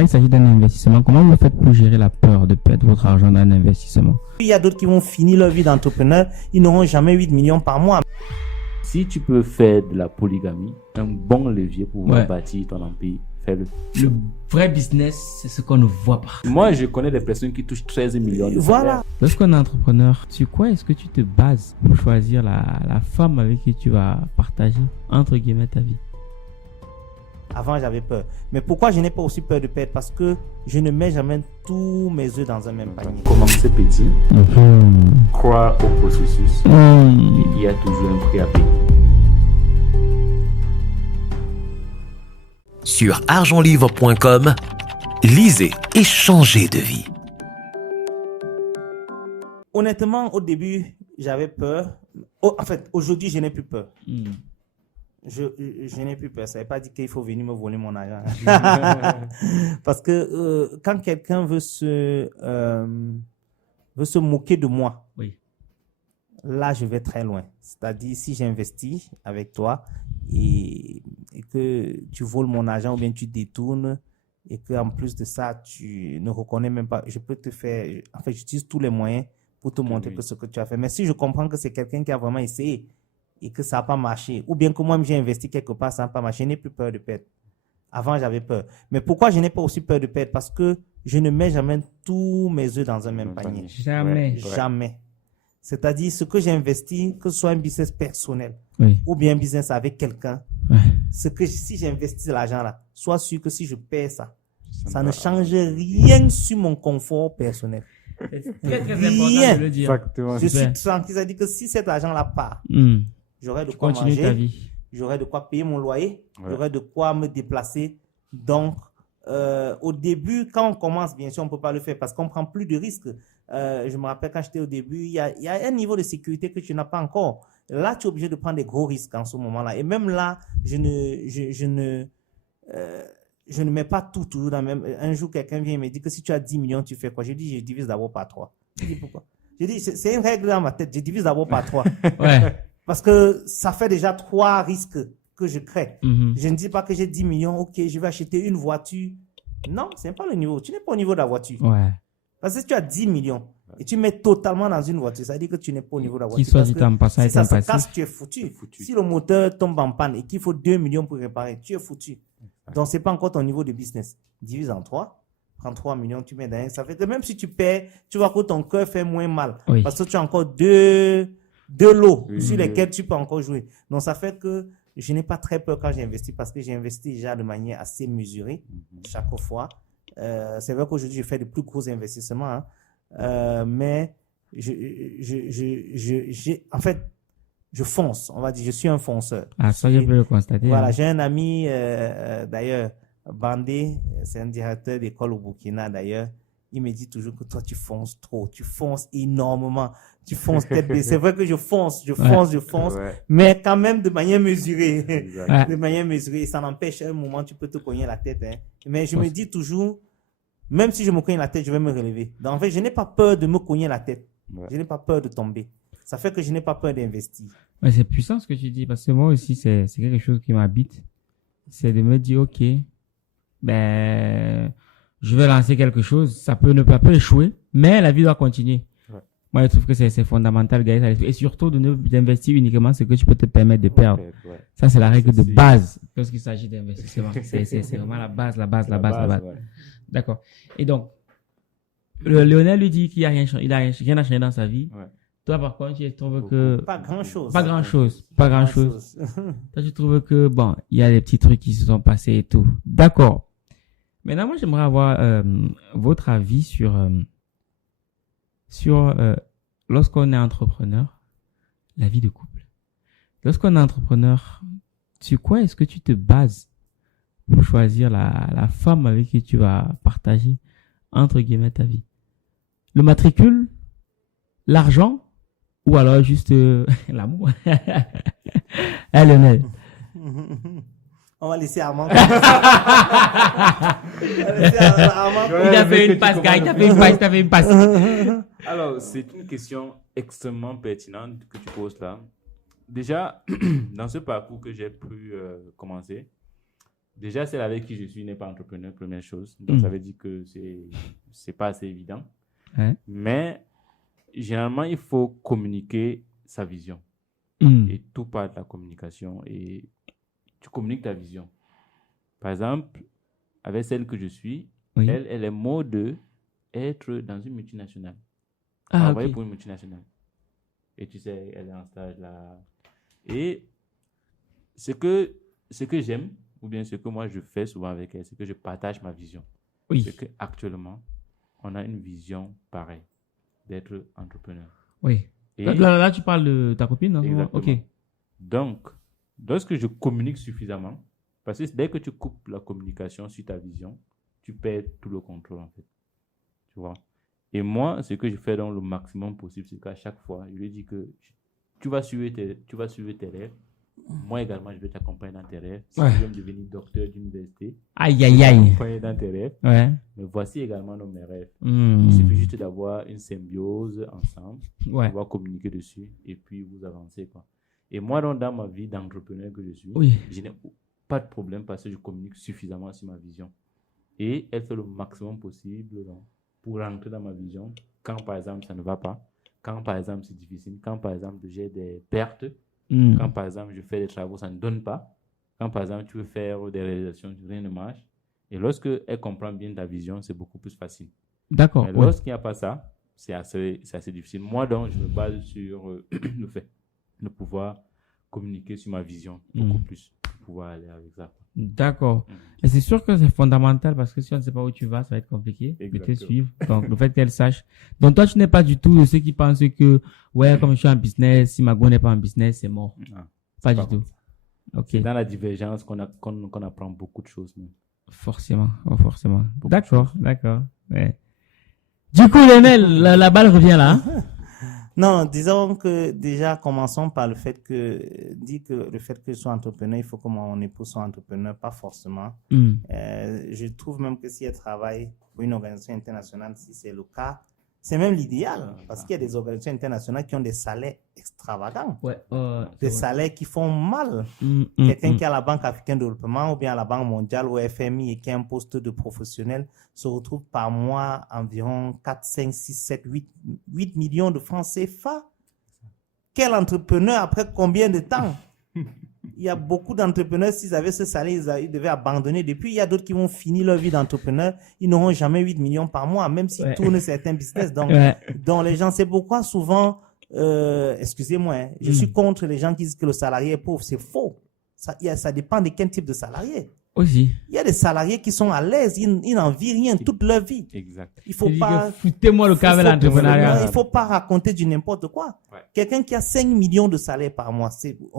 quand il s'agit d'un investissement, comment vous faites pour gérer la peur de perdre votre argent dans un investissement? Il y a d'autres qui vont finir leur vie d'entrepreneur, ils n'auront jamais 8 millions par mois. Si tu peux faire de la polygamie, un bon levier pour pouvoir bâtir ton empire, fais-le. Le vrai business, c'est ce qu'on ne voit pas. Moi, je connais des personnes qui touchent 13 millions de Voilà. Lorsqu'on est entrepreneur, sur quoi est-ce que tu te bases pour choisir la femme avec qui tu vas partager, entre guillemets, ta vie? Avant, j'avais peur. Mais pourquoi je n'ai pas aussi peur de perdre? Parce que je ne mets jamais tous mes œufs dans un même panier. Commencer petit, croire au processus, il y a toujours un prix à payer. Sur argentlivre.com, lisez et changez de vie. Honnêtement, au début, j'avais peur. En fait, aujourd'hui, je n'ai plus peur. Je n'ai plus peur. Ça ne veut pas dire qu'il faut venir me voler mon argent. Parce que quand quelqu'un veut se moquer de moi, là, je vais très loin. C'est-à-dire, si j'investis avec toi et que tu voles mon argent ou bien tu détournes et qu'en plus de ça, tu ne reconnais même pas, je peux te faire... En fait, j'utilise tous les moyens pour te montrer que ce que tu as fait. Mais si je comprends que c'est quelqu'un qui a vraiment essayé et que ça n'a pas marché, ou bien que moi, j'ai investi quelque part, ça n'a pas marché, je n'ai plus peur de perdre. Avant, j'avais peur. Mais pourquoi je n'ai pas aussi peur de perdre? Parce que je ne mets jamais tous mes œufs dans un même panier. Jamais. Jamais. C'est-à-dire, ce que j'ai investi, que ce soit un business personnel ou bien un business avec quelqu'un, si j'investis l'argent là, sois sûr que si je perds ça ne change rien sur mon confort personnel. C'est très, très important de le dire. Exactement. Je suis tranquille, c'est-à-dire que si cet argent-là part, j'aurai de quoi Continue ta manger, vie. j'aurai de quoi payer mon loyer, j'aurai de quoi me déplacer. Donc, au début, quand on commence, bien sûr, on ne peut pas le faire parce qu'on prend plus de risques. Je me rappelle quand j'étais au début, il y a un niveau de sécurité que tu n'as pas encore. Là, tu es obligé de prendre des gros risques en ce moment-là. Et même là, je ne mets pas tout toujours dans le même. Un jour, quelqu'un vient et me dit que si tu as 10 millions, tu fais quoi? Je dis, je divise d'abord par 3. Je dis pourquoi? Je dis, c'est une règle dans ma tête. Je divise d'abord par 3. Parce que ça fait déjà 3 risques que je crée. Je ne dis pas que j'ai 10 millions, ok, je vais acheter une voiture. Non, ce n'est pas le niveau. Tu n'es pas au niveau de la voiture. Parce que si tu as 10 millions et tu mets totalement dans une voiture, ça veut dire que tu n'es pas au niveau de la voiture. Qui soit dit en passant, si ça se casse, tu es foutu. Si le moteur tombe en panne et qu'il faut 2 millions pour réparer, tu es foutu. Donc, ce n'est pas encore ton niveau de business. Divise en 3. Prends 3 millions, tu mets dans un. Ça fait que même si tu perds, tu vois que ton cœur fait moins mal. Parce que tu as encore deux lots sur lesquels tu peux encore jouer. Donc, ça fait que je n'ai pas très peur quand j'investis parce que j'ai investi déjà de manière assez mesurée chaque fois. C'est vrai qu'aujourd'hui, je fais de plus gros investissements, mais en fait, je fonce, on va dire, je suis un fonceur. Ah, ça, je peux le constater. Voilà, j'ai un ami, d'ailleurs, Bandé, c'est un directeur d'école au Burkina, d'ailleurs. Il me dit toujours que toi, tu fonces trop, tu fonces énormément, tu fonces tête baissée. C'est vrai que je fonce, mais quand même de manière mesurée. De manière mesurée. Ça n'empêche, à un moment, tu peux te cogner la tête. Mais je me dis toujours, même si je me cogne la tête, je vais me relever. Donc, en fait, je n'ai pas peur de me cogner la tête. Je n'ai pas peur de tomber. Ça fait que je n'ai pas peur d'investir. C'est puissant ce que tu dis, parce que moi aussi, c'est quelque chose qui m'habite. C'est de me dire, ok, je vais lancer quelque chose, ça peut échouer, mais la vie doit continuer. Moi, je trouve que c'est fondamental, gars, et surtout d'investir uniquement ce que tu peux te permettre de perdre. Ça, c'est la règle de base lorsqu'il s'agit d'investissement. C'est vraiment la base. D'accord. Et donc, Lionel lui dit qu'il il a rien à changer dans sa vie. Toi, par contre, tu trouves que... Pas grand-chose. Toi, tu trouves que, bon, il y a des petits trucs qui se sont passés et tout. D'accord. Maintenant, moi, j'aimerais avoir votre avis sur lorsqu'on est entrepreneur, la vie de couple. Lorsqu'on est entrepreneur, sur quoi est-ce que tu te bases pour choisir la femme avec qui tu vas partager, entre guillemets, ta vie? Le matricule, l'argent, ou alors juste l'amour? Lionel. On va laisser Armand. Il a fait une passe, gars. Il a fait une passe. Alors, c'est une question extrêmement pertinente que tu poses là. Déjà, dans ce parcours que j'ai pu commencer, déjà, celle avec qui je suis n'est pas entrepreneur, première chose. Donc, ça veut dire que c'est pas assez évident. Mais, généralement, il faut communiquer sa vision. Et tout part de la communication. Et tu communiques ta vision. Par exemple, avec celle que je suis, elle est mode être dans une multinationale. Travailler pour une multinationale. Et tu sais, elle est en stage là. Et ce que j'aime, ou bien ce que moi je fais souvent avec elle, c'est que je partage ma vision. C'est qu'actuellement, on a une vision pareille d'être entrepreneur. Oui. Et là, tu parles de ta copine, non? Exactement. Ok. Donc, lorsque je communique suffisamment, parce que dès que tu coupes la communication sur ta vision, tu perds tout le contrôle en fait. Tu vois? Et moi, ce que je fais dans le maximum possible, c'est qu'à chaque fois, je lui dis que tu vas suivre tes rêves. Moi également, je vais t'accompagner dans tes rêves. Si tu veux me devenir docteur d'université, je vais t'accompagner dans tes rêves. Mais voici également mes rêves. Il suffit juste d'avoir une symbiose ensemble, pouvoir communiquer dessus et puis vous avancez, quoi. Et moi, dans ma vie d'entrepreneur que je suis, je n'ai pas de problème parce que je communique suffisamment sur ma vision. Et elle fait le maximum possible pour rentrer dans ma vision quand, par exemple, ça ne va pas, quand, par exemple, c'est difficile, quand, par exemple, j'ai des pertes, quand, par exemple, je fais des travaux, ça ne donne pas, quand, par exemple, tu veux faire des réalisations, rien ne marche. Et lorsque elle comprend bien ta vision, c'est beaucoup plus facile. D'accord. Mais lorsqu'il n'y a pas ça, c'est assez difficile. Moi, donc, je me base sur le fait de pouvoir communiquer sur ma vision beaucoup plus, pour pouvoir aller avec ça. D'accord. Et c'est sûr que c'est fondamental parce que si on ne sait pas où tu vas, ça va être compliqué de te suivre. Donc, le fait qu'elle sache. Donc, toi, tu n'es pas du tout de ceux qui pensent que, comme je suis en business, si Mago n'est pas en business, c'est mort. Non, pas du tout. Ok. C'est dans la divergence qu'on apprend beaucoup de choses. Même. Forcément. D'accord. Ouais. Du coup, Lionel, la balle revient là. Hein? Non, disons que déjà, commençons par le fait que le fait que je sois entrepreneur, il faut que mon épouse soit entrepreneur, pas forcément. Je trouve même que si elle travaille pour une organisation internationale, si c'est le cas, c'est même l'idéal, parce qu'il y a des organisations internationales qui ont des salaires extravagants, des salaires qui font mal. Quelqu'un qui est à la Banque africaine de développement ou bien à la Banque mondiale ou FMI et qui a un poste de professionnel se retrouve par mois environ 4, 5, 6, 7, 8 millions de francs CFA. Quel entrepreneur, après combien de temps? Il y a beaucoup d'entrepreneurs, s'ils avaient ce salaire, ils devaient abandonner. Depuis, il y a d'autres qui vont finir leur vie d'entrepreneur. Ils n'auront jamais 8 millions par mois, même s'ils tournent certains business. Donc, les gens, c'est pourquoi souvent, excusez-moi, je suis contre les gens qui disent que le salarié est pauvre. C'est faux. Ça dépend de quel type de salarié. Aussi. Il y a des salariés qui sont à l'aise, ils n'en vivent rien toute leur vie. Exact. Il faut pas. Foutez-moi le cas avec l'entrepreneuriat. Il faut pas raconter du n'importe quoi. Quelqu'un qui a 5 millions de salaire par mois,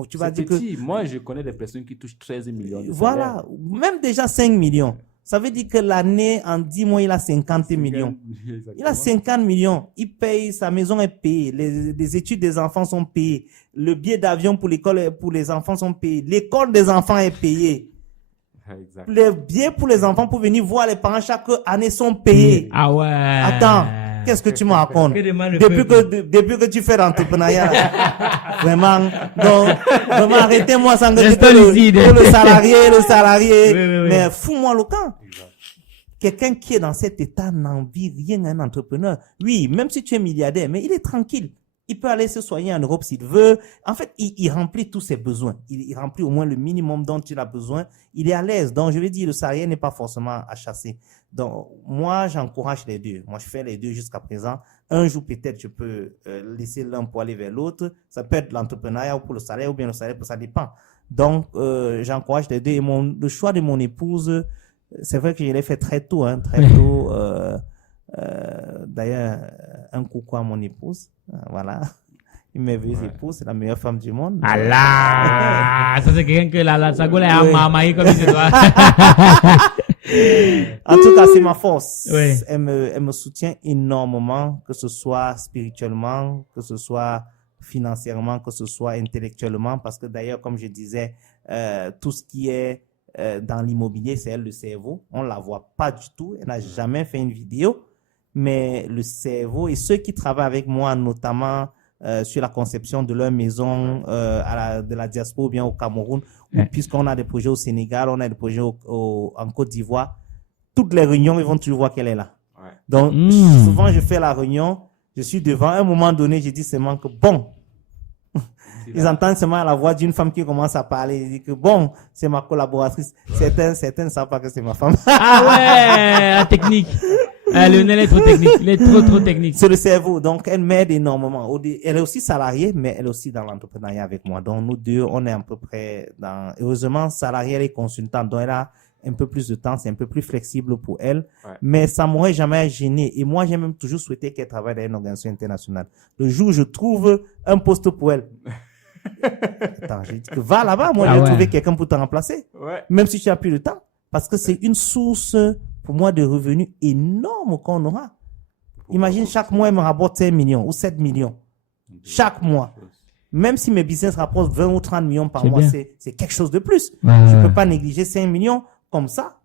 tu vas dire que. Moi, je connais des personnes qui touchent 13 millions. Voilà. Même déjà 5 millions. Ça veut dire que l'année, en 10 mois, il a 50 millions. Exactement. Il a 50 millions. Il paye, sa maison est payée. Les études des enfants sont payées. Le billet d'avion pour l'école, pour les enfants sont payés. L'école des enfants est payée. Exact. Les billets pour les enfants pour venir voir les parents chaque année sont payés. Ah ouais. Attends, qu'est-ce que tu me racontes? Depuis que tu fais l'entrepreneuriat, vraiment, donc, vraiment, arrêtez-moi sans que le salarié, oui. Mais fous-moi le camp. Quelqu'un qui est dans cet état n'en vit rien un entrepreneur. Oui, même si tu es milliardaire, mais il est tranquille. Il peut aller se soigner en Europe s'il veut. En fait, il remplit tous ses besoins. Il remplit au moins le minimum dont il a besoin. Il est à l'aise. Donc, je vais dire, le salarié n'est pas forcément à chasser. Donc, moi, j'encourage les deux. Moi, je fais les deux jusqu'à présent. Un jour, peut-être, je peux laisser l'un pour aller vers l'autre. Ça peut être l'entrepreneuriat ou pour le salaire ou bien le salaire, ça dépend. Donc, j'encourage les deux. Et le choix de mon épouse, c'est vrai que je l'ai fait très tôt. D'ailleurs, un coucou à mon épouse. Voilà. Une merveilleuse épouse, c'est la meilleure femme du monde. Allah! Ça, c'est quelqu'un que la sagoule est amaï comme il se doit. En tout cas, c'est ma force. Oui. Elle me soutient énormément, que ce soit spirituellement, que ce soit financièrement, que ce soit intellectuellement. Parce que d'ailleurs, comme je disais, tout ce qui est dans l'immobilier, c'est elle le cerveau. On la voit pas du tout. Elle n'a jamais fait une vidéo. Mais le cerveau et ceux qui travaillent avec moi, notamment sur la conception de leur maison de la diaspora ou bien au Cameroun, ou puisqu'on a des projets au Sénégal, on a des projets en Côte d'Ivoire. Toutes les réunions, ils vont toujours voir qu'elle est là. Ouais. Donc, souvent, je fais la réunion, je suis devant. À un moment donné, je dis seulement que bon, ils entendent seulement la voix d'une femme qui commence à parler. Ils disent que bon, c'est ma collaboratrice. Certains ne savent pas que c'est ma femme. Ah ouais, la technique. Lionel est trop technique. Il est trop technique. C'est le cerveau. Donc, elle m'aide énormément. Elle est aussi salariée, mais elle est aussi dans l'entrepreneuriat avec moi. Donc, nous deux, on est à peu près heureusement, salariée, elle est consultante. Donc, elle a un peu plus de temps. C'est un peu plus flexible pour elle. Ouais. Mais ça m'aurait jamais gêné. Et moi, j'ai même toujours souhaité qu'elle travaille dans une organisation internationale. Le jour où je trouve un poste pour elle, attends, j'ai dit que va là-bas, moi, je vais trouver quelqu'un pour te remplacer. Ouais. Même si tu n'as plus le temps. Parce que c'est une source, pour moi, de revenus énorme qu'on aura. Imagine, chaque mois, elle me rapporte 5 millions ou 7 millions. Chaque mois. Même si mes business rapportent 20 ou 30 millions par mois, c'est quelque chose de plus. Je ne peux pas négliger 5 millions comme ça.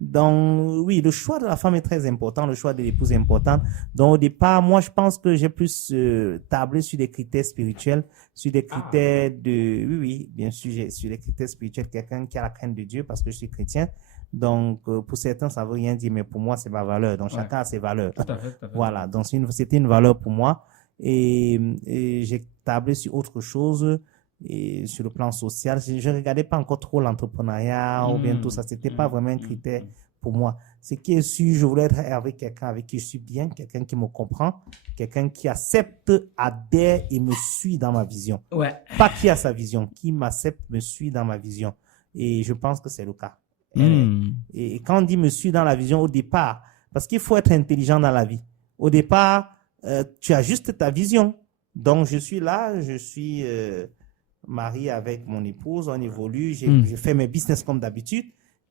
Donc, oui, le choix de la femme est très important, le choix de l'épouse est important. Donc, au départ, moi, je pense que j'ai plus tablé sur des critères spirituels, sur des critères oui, bien sûr, sur des critères spirituels, quelqu'un qui a la crainte de Dieu parce que je suis chrétien. Donc, pour certains, ça veut rien dire, mais pour moi, c'est ma valeur. Donc, chacun a ses valeurs. Tout à fait. Voilà. Donc, c'était une valeur pour moi. Et j'ai tablé sur autre chose. Et sur le plan social, je regardais pas encore trop l'entrepreneuriat ou bien tout ça. C'était pas vraiment un critère pour moi. Ce qui est sûr, je voulais être avec quelqu'un avec qui je suis bien, quelqu'un qui me comprend, quelqu'un qui accepte, adhère et me suit dans ma vision. Ouais. Pas qui a sa vision, qui m'accepte, me suit dans ma vision. Et je pense que c'est le cas. Et quand on dit me suit dans la vision au départ, parce qu'il faut être intelligent dans la vie. Au départ, tu as juste ta vision. Donc, je suis là, je suis marié avec mon épouse, on évolue, j'ai fait mes business comme d'habitude.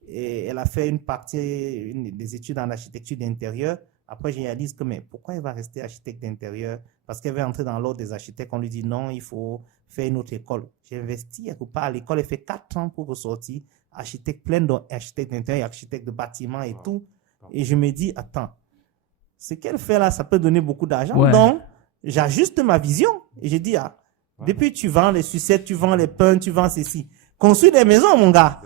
Et elle a fait une partie des études en architecture d'intérieur. Après, je réalise que, mais pourquoi elle va rester architecte d'intérieur? Parce qu'elle veut entrer dans l'ordre des architectes. On lui dit non, il faut faire une autre école. J'ai investi, elle ne peut pas à l'école. Elle fait 4 ans pour ressortir. Architecte plein d'architectes d'intérieur, architecte de bâtiments et tout. Et je me dis, attends, ce qu'elle fait là, ça peut donner beaucoup d'argent. Ouais. Donc, j'ajuste ma vision. Et je dis, depuis tu vends les sucettes, tu vends les pains, tu vends ceci. Construis des maisons, mon gars.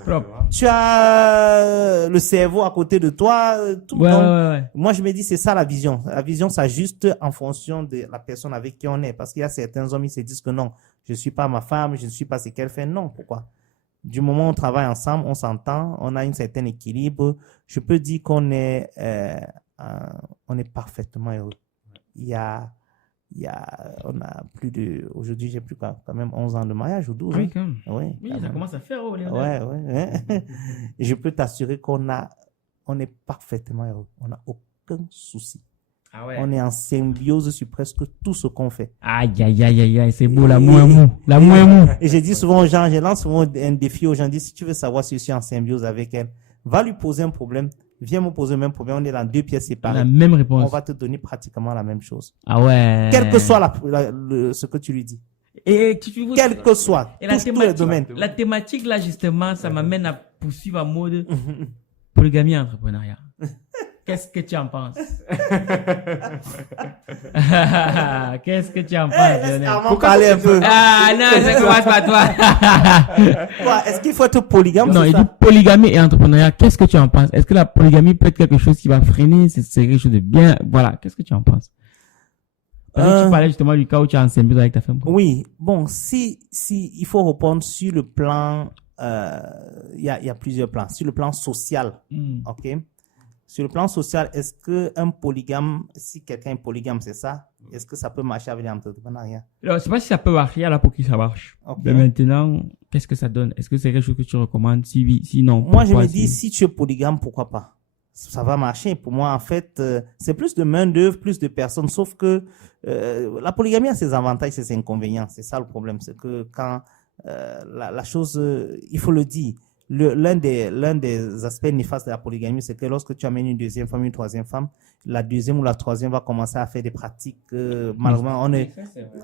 Tu as le cerveau à côté de toi. Tout. Donc, moi, je me dis, c'est ça la vision. La vision s'ajuste en fonction de la personne avec qui on est. Parce qu'il y a certains hommes, ils se disent que non, je ne suis pas ma femme, je ne suis pas ce qu'elle fait. Non, pourquoi? Du moment où on travaille ensemble, on s'entend, on a un certain équilibre. Je peux dire qu'on est parfaitement heureux. On a aujourd'hui, j'ai plus quand même 11 ans de mariage ou 12. Oui, quand même. Oui, ça commence à faire. Je peux t'assurer qu'on est parfaitement heureux. On n'a aucun souci. Ah ouais. On est en symbiose sur presque tout ce qu'on fait. Aïe, c'est beau, l'amour est mou. L'amour est mou. Et j'ai dit souvent aux gens, je lance souvent un défi aux gens, je dis, si tu veux savoir si je suis en symbiose avec elle, va lui poser un problème. Viens me poser le même problème, on est dans 2 pièces séparées. La même réponse. On va te donner pratiquement la même chose. Ah ouais. Quel que soit ce que tu lui dis. Et quel que soit. Et tous les domaines. La thématique là, justement, ça m'amène à poursuivre en mode polygamie et entrepreneuriat. Qu'est-ce que tu en penses? Qu'est-ce que tu en penses, Lionel? Pourquoi parler un peu? Non, ça commence par toi. Quoi? Est-ce qu'il faut être polygame? Non, il dit polygamie et entrepreneuriat. Qu'est-ce que tu en penses? Est-ce que la polygamie peut être quelque chose qui va freiner? C'est quelque chose de bien. Voilà. Qu'est-ce que tu en penses? Tu parlais justement du cas où tu es en symbiose avec ta femme. Quoi. Oui. Bon, si il faut répondre sur le plan, il y a plusieurs plans. Sur le plan social, ok? Sur le plan social, est-ce qu'un polygame, si quelqu'un est polygame, c'est ça, est-ce que ça peut marcher avec l'entrepreneuriat? Je ne sais pas si ça peut marcher là pour qui ça marche. Okay. Mais maintenant, qu'est-ce que ça donne? Est-ce que c'est quelque chose que tu recommandes? Si oui, si non. Moi, je me dis, si tu es polygame, pourquoi pas? Ça va marcher. Pour moi, en fait, c'est plus de main-d'œuvre, plus de personnes. Sauf que la polygamie a ses avantages, ses inconvénients. C'est ça le problème. C'est que quand la chose, il faut le dire. L'un des aspects néfastes de la polygamie, c'est que lorsque tu amènes une deuxième femme, une troisième femme, la deuxième ou la troisième va commencer à faire des pratiques. Malheureusement,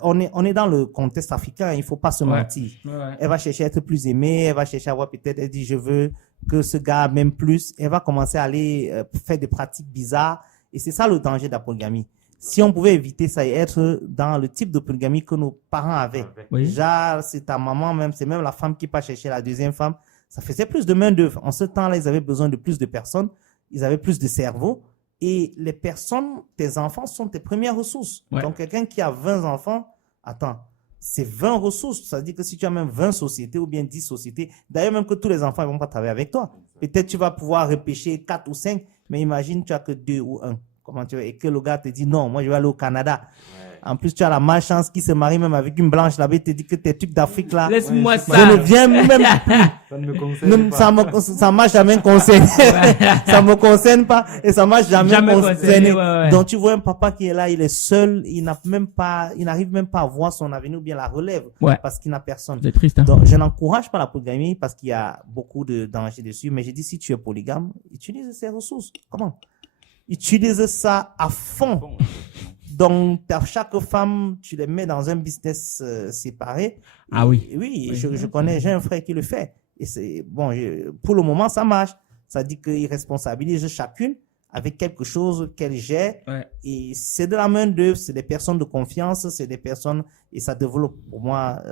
on est dans le contexte africain, il faut pas se mentir. Ouais. Elle va chercher à être plus aimée, elle va chercher à avoir peut-être, elle dit je veux que ce gars m'aime plus. Elle va commencer à aller faire des pratiques bizarres. Et c'est ça le danger de la polygamie. Si on pouvait éviter ça et être dans le type de polygamie que nos parents avaient. Oui. Déjà, c'est ta maman même, c'est même la femme qui part chercher la deuxième femme. Ça faisait plus de main-d'œuvre. En ce temps-là, ils avaient besoin de plus de personnes. Ils avaient plus de cerveaux. Et les personnes, tes enfants sont tes premières ressources. Ouais. Donc, quelqu'un qui a 20 enfants, attends, c'est 20 ressources. Ça veut dire que si tu as même 20 sociétés ou bien 10 sociétés, d'ailleurs, même que tous les enfants ne vont pas travailler avec toi. Peut-être tu vas pouvoir repêcher 4 ou 5, mais imagine, tu as que 2 ou 1. Comment tu veux, et que le gars te dit non, moi je vais aller au Canada. En plus, tu as la malchance qui se marie même avec une blanche là-bas, il te dit que tes trucs d'Afrique là, Laisse-moi je ça. ne viens même plus. Ça ne me concerne pas. Ça m'a jamais concerné. Ça me concerne pas et ça m'a jamais concerné. Ouais. Donc tu vois un papa qui est là, il est seul, il n'arrive même pas à voir son avenir ou bien la relève Ouais. parce qu'il n'a personne. C'est triste, hein. Donc je n'encourage pas la polygamie parce qu'il y a beaucoup de dangers dessus, mais j'ai dit si tu es polygame, utilise ces ressources. Comment? Utilise ça à fond. Donc, chaque femme, tu les mets dans un business séparé. Ah oui. Oui, je connais, j'ai un frère qui le fait. Et c'est bon, pour le moment, ça marche. Ça dit qu'il responsabilise chacune avec quelque chose qu'elle gère. Ouais. Et c'est de la main d'œuvre, c'est des personnes de confiance, c'est des personnes, et ça développe. Pour moi,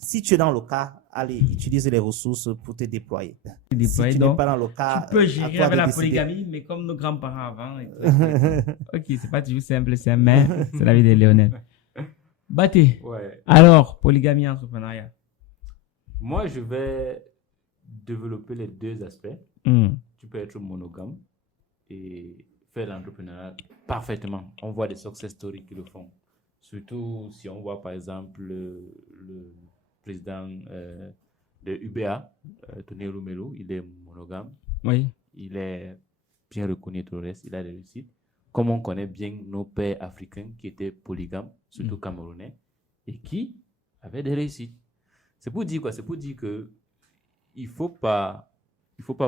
si tu es dans le cas, allez, utilise les ressources pour te déployer. Si tu n'es pas dans le cas, tu peux à gérer toi avec de la décider. polygamie, mais comme nos grands-parents avant. Ok, c'est pas toujours simple, mais c'est la vie de Lionel. Baté. Ouais. Alors, polygamie et entrepreneuriat. Moi, je vais développer les deux aspects. Tu peux être monogame et faire l'entrepreneuriat parfaitement. On voit des success stories qui le font. Surtout si on voit par exemple le président de UBA, Tony Lumelo, il est monogame. Oui. Il est bien reconnu et tout le reste, il a des réussites. Comme on connaît bien nos pères africains qui étaient polygames, surtout camerounais, et qui avaient des réussites. C'est pour dire quoi? C'est pour dire que il faut pas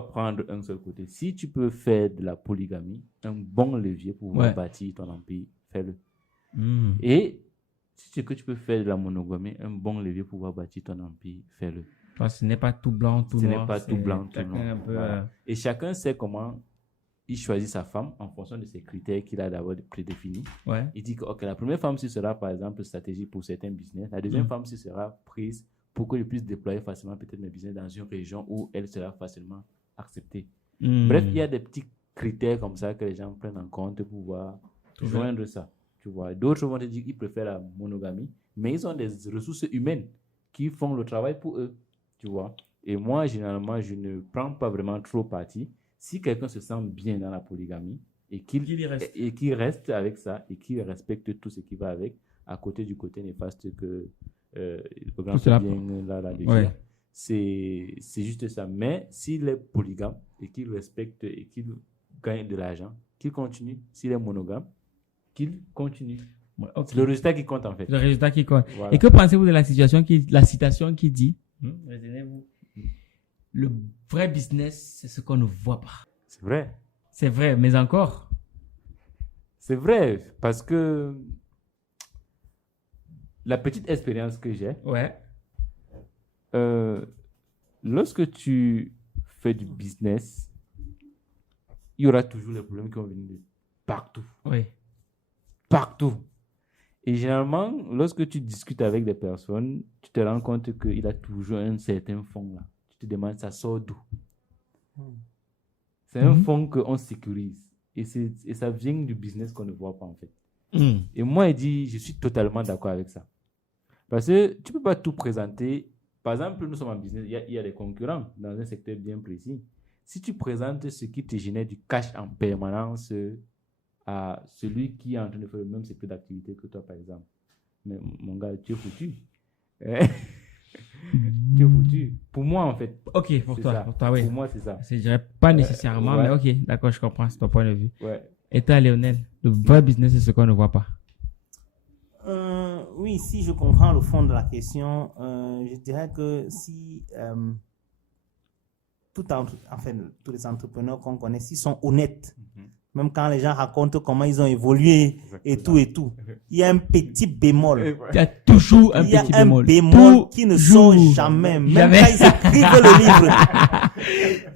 prendre un seul côté. Si tu peux faire de la polygamie, un bon levier pour pouvoir bâtir ton empire, fais-le. Et si c'est que tu peux faire de la monogamie, un bon levier pour pouvoir bâtir ton empire, fais-le. Ce n'est pas tout blanc, tout noir. Ce n'est pas tout blanc, tout noir. Un peu, voilà. Et chacun sait comment il choisit sa femme en fonction de ses critères qu'il a d'abord prédéfinis. Ouais. Il dit que okay, la première femme, ce sera par exemple stratégie pour certains business. La deuxième femme, ce sera prise pour que je puisse déployer facilement peut-être mes business dans une région où elle sera facilement acceptée. Bref, il y a des petits critères comme ça que les gens prennent en compte pour pouvoir joindre ça. Tu vois. D'autres vont te dire qu'ils préfèrent la monogamie, mais ils ont des ressources humaines qui font le travail pour eux. Tu vois. Et moi, généralement, je ne prends pas vraiment trop parti. Si quelqu'un se sent bien dans la polygamie et qu'il reste avec ça et qu'il respecte tout ce qui va avec, à côté du côté néfaste que le grand bien là déjà, c'est juste ça. Mais s'il est polygame et qu'il respecte et qu'il gagne de l'argent, qu'il continue. S'il est monogame, qu'il continue. Ouais, okay. C'est le résultat qui compte en fait. Le résultat qui compte. Voilà. Et que pensez-vous de la citation qui dit, retenez-vous, le vrai business, c'est ce qu'on ne voit pas. C'est vrai. C'est vrai, mais encore. C'est vrai, parce que la petite expérience que j'ai, lorsque tu fais du business, il y aura toujours les problèmes qui vont venir de partout. Oui. Partout. Et généralement, lorsque tu discutes avec des personnes, tu te rends compte qu'il a toujours un certain fond là. Tu te demandes, ça sort d'où? C'est un fonds qu'on sécurise. Et ça vient du business qu'on ne voit pas en fait. Et moi, il dit, je suis totalement d'accord avec ça. Parce que tu ne peux pas tout présenter. Par exemple, nous sommes en business, il y a des concurrents dans un secteur bien précis. Si tu présentes ce qui te génère du cash en permanence à celui qui est en train de faire le même secteur d'activité que toi, par exemple, mais mon gars, tu es foutu. Tu es foutu. Pour moi, en fait. Ok, pour toi, oui. Pour moi, c'est ça. Je dirais pas nécessairement, mais ok, d'accord, je comprends, c'est ton point de vue. Ouais. Et toi, Lionel, le vrai business, c'est ce qu'on ne voit pas. Oui, si je comprends le fond de la question, je dirais que si tous les entrepreneurs qu'on connaît, s'ils sont honnêtes, même quand les gens racontent comment ils ont évolué et tout, il y a un petit bémol. Il y a toujours un petit bémol. Bémol qui ne sort jamais. Même quand ils écrivent le livre,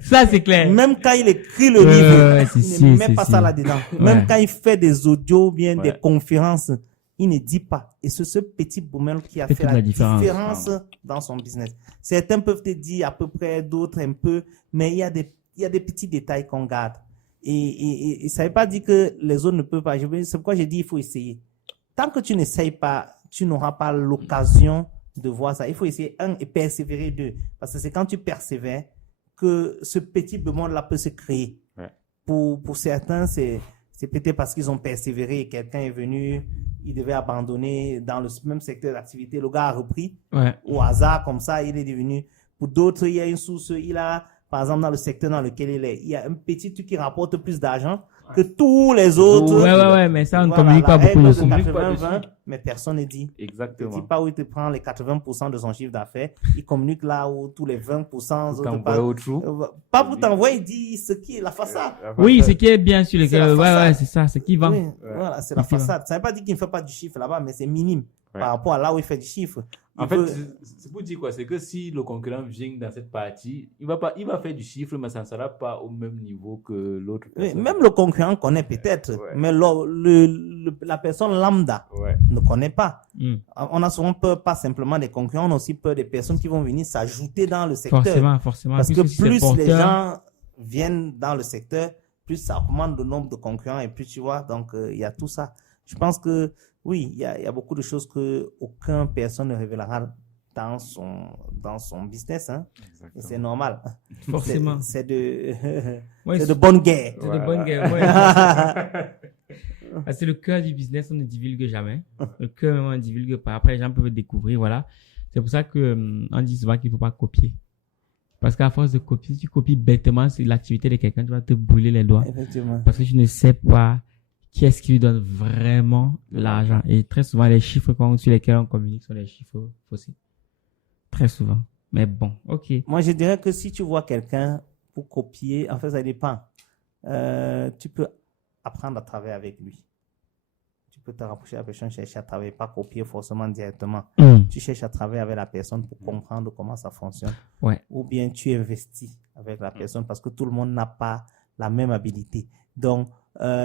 Ça, c'est clair. Même quand il écrit le livre, il ne met pas c'est ça là-dedans. Même quand il fait des audios ou bien des conférences, il ne dit pas. Et c'est ce petit boumel qui a fait la différence dans son business. Certains peuvent te dire à peu près, d'autres un peu, mais il y a des petits détails qu'on garde. Et ça ne veut pas dire que les autres ne peuvent pas. C'est pourquoi j'ai dit il faut essayer. Tant que tu n'essayes pas, tu n'auras pas l'occasion de voir ça. Il faut essayer, et persévérer, 2. Parce que c'est quand tu persévères que ce petit bémol-là peut se créer. Ouais. Pour certains, c'est peut-être parce qu'ils ont persévéré et quelqu'un est venu, il devait abandonner dans le même secteur d'activité. Le gars a repris au hasard, comme ça, il est devenu. Pour d'autres, il y a une source, par exemple, dans le secteur dans lequel il y a un petit truc qui rapporte plus d'argent que tous les autres. Ouais, mais ça, on ne communique pas beaucoup dessus. 80-20, mais personne ne dit. Exactement. Il ne dit pas où il te prend les 80% de son chiffre d'affaires. Il communique là où tous les 20%. Pas pour t'envoyer, il dit ce qui est la façade. Oui, ce qui est bien sûr. Ouais, c'est ça, ce qui vend. Oui, voilà, c'est la façade. Ça ne veut pas dire qu'il ne fait pas du chiffre là-bas, mais c'est minime par rapport à là où il fait du chiffre. En fait, c'est pour dire quoi? C'est que si le concurrent vient dans cette partie, il va faire du chiffre, mais ça ne sera pas au même niveau que l'autre personne. Même le concurrent connaît peut-être, mais la personne lambda ne connaît pas. On a souvent peur, pas simplement des concurrents, on a aussi peur des personnes qui vont venir s'ajouter dans le secteur. Forcément. Parce que plus les gens viennent dans le secteur, plus ça augmente le nombre de concurrents et plus tu vois, donc il y a tout ça. Je pense que oui, il y a beaucoup de choses que aucune personne ne révélera dans son business, hein. Et c'est normal. Forcément. C'est de bonne guerre. C'est de bonne guerre. C'est le cœur du business, on ne divulgue jamais. Le cœur, même, on ne divulgue pas. Après, les gens peuvent le découvrir, voilà. C'est pour ça que on dit souvent qu'il ne faut pas copier. Parce qu'à force de copier, si tu copies bêtement sur l'activité de quelqu'un, tu vas te brûler les doigts. Effectivement. Parce que tu ne sais pas qui est-ce qui lui donne vraiment l'argent. Et très souvent, les chiffres sur lesquels on communique sont les chiffres faussés. Très souvent. Mais bon, ok. Moi, je dirais que si tu vois quelqu'un pour copier, en fait, ça dépend. Tu peux apprendre à travailler avec lui. Tu peux te rapprocher de la personne, chercher à travailler, pas copier forcément directement. Tu cherches à travailler avec la personne pour comprendre comment ça fonctionne. Ouais. Ou bien tu investis avec la personne parce que tout le monde n'a pas la même habilité. Donc,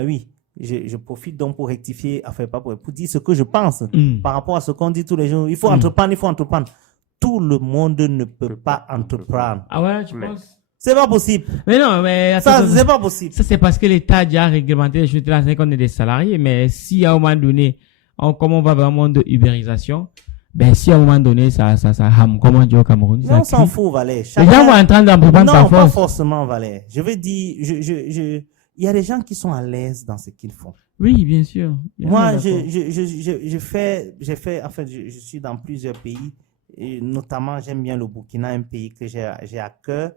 oui. Je profite donc pour rectifier, enfin pas pour dire ce que je pense par rapport à ce qu'on dit tous les jours. Il faut entreprendre. Tout le monde ne peut pas entreprendre. Ah ouais, tu penses? C'est pas possible. Mais non, mais ça, c'est pas possible. Ça, c'est parce que l'État a déjà réglementé les choses là, c'est qu'on est des salariés. Mais si à un moment donné, comme on va vers un monde de ubérisation, ben si à un moment donné, ça rame, comme on dit au Cameroun. Non, on s'en fout, Valère. Les gens vont en train d'entreprendre par force. Non, pas forcément, Valère. Je veux dire, il y a des gens qui sont à l'aise dans ce qu'ils font. Oui, bien sûr. Moi, je suis dans plusieurs pays, et notamment, j'aime bien le Burkina, un pays que j'ai à cœur.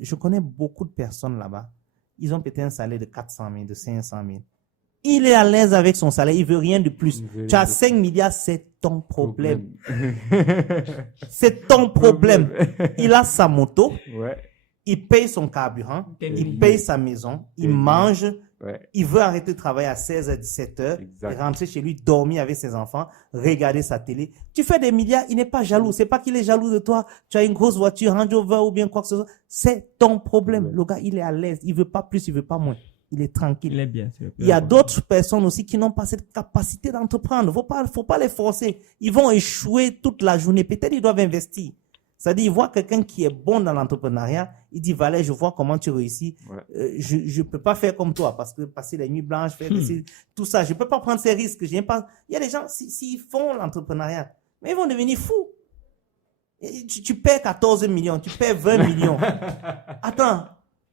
Je connais beaucoup de personnes là-bas. Ils ont peut-être un salaire de 400 000, de 500 000. Il est à l'aise avec son salaire, il veut rien de plus. Tu as 5 milliards, c'est ton problème. C'est ton problème. Il a sa moto. Il paye son carburant, il paye sa maison, il mange, il veut arrêter de travailler à 16 à 17 heures, rentrer chez lui, dormir avec ses enfants, regarder sa télé. Tu fais des milliards, il n'est pas jaloux. C'est pas qu'il est jaloux de toi. Tu as une grosse voiture, Range Rover ou bien quoi que ce soit. C'est ton problème. Le gars, il est à l'aise. Il veut pas plus, il veut pas moins. Il est tranquille. Il est bien. Il y a d'autres personnes aussi qui n'ont pas cette capacité d'entreprendre. Faut pas les forcer. Ils vont échouer toute la journée. Peut-être ils doivent investir. C'est-à-dire, il voit quelqu'un qui est bon dans l'entrepreneuriat, il dit, Valère, je vois comment tu réussis. Je peux pas faire comme toi parce que passer les nuits blanches, faire tout ça, je peux pas prendre ces risques. Il y a des gens, s'ils font l'entrepreneuriat, mais ils vont devenir fous. Et tu perds 14 millions, tu perds 20 millions. Attends.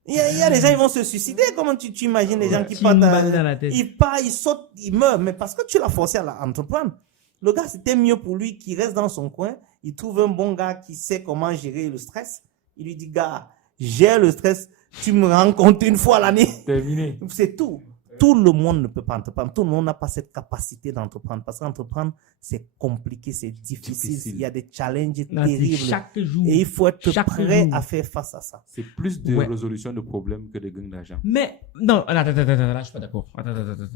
Il y a des gens, ils vont se suicider. Comment tu imagines les gens qui partent dans la tête. Ils sautent, ils meurent. Mais parce que tu l'as forcé à entreprendre. Le gars, c'était mieux pour lui qu'il reste dans son coin. Il trouve un bon gars qui sait comment gérer le stress. Il lui dit, gars, gère le stress. Tu me rencontres une fois l'année. Terminé. C'est tout. Tout le monde ne peut pas entreprendre. Tout le monde n'a pas cette capacité d'entreprendre. Parce qu'entreprendre, c'est compliqué, c'est difficile. Il y a des challenges terribles. Chaque jour. Et il faut être prêt à faire face à ça. C'est plus de résolution de problèmes que de gain d'argent. Mais, non, là, je suis pas d'accord.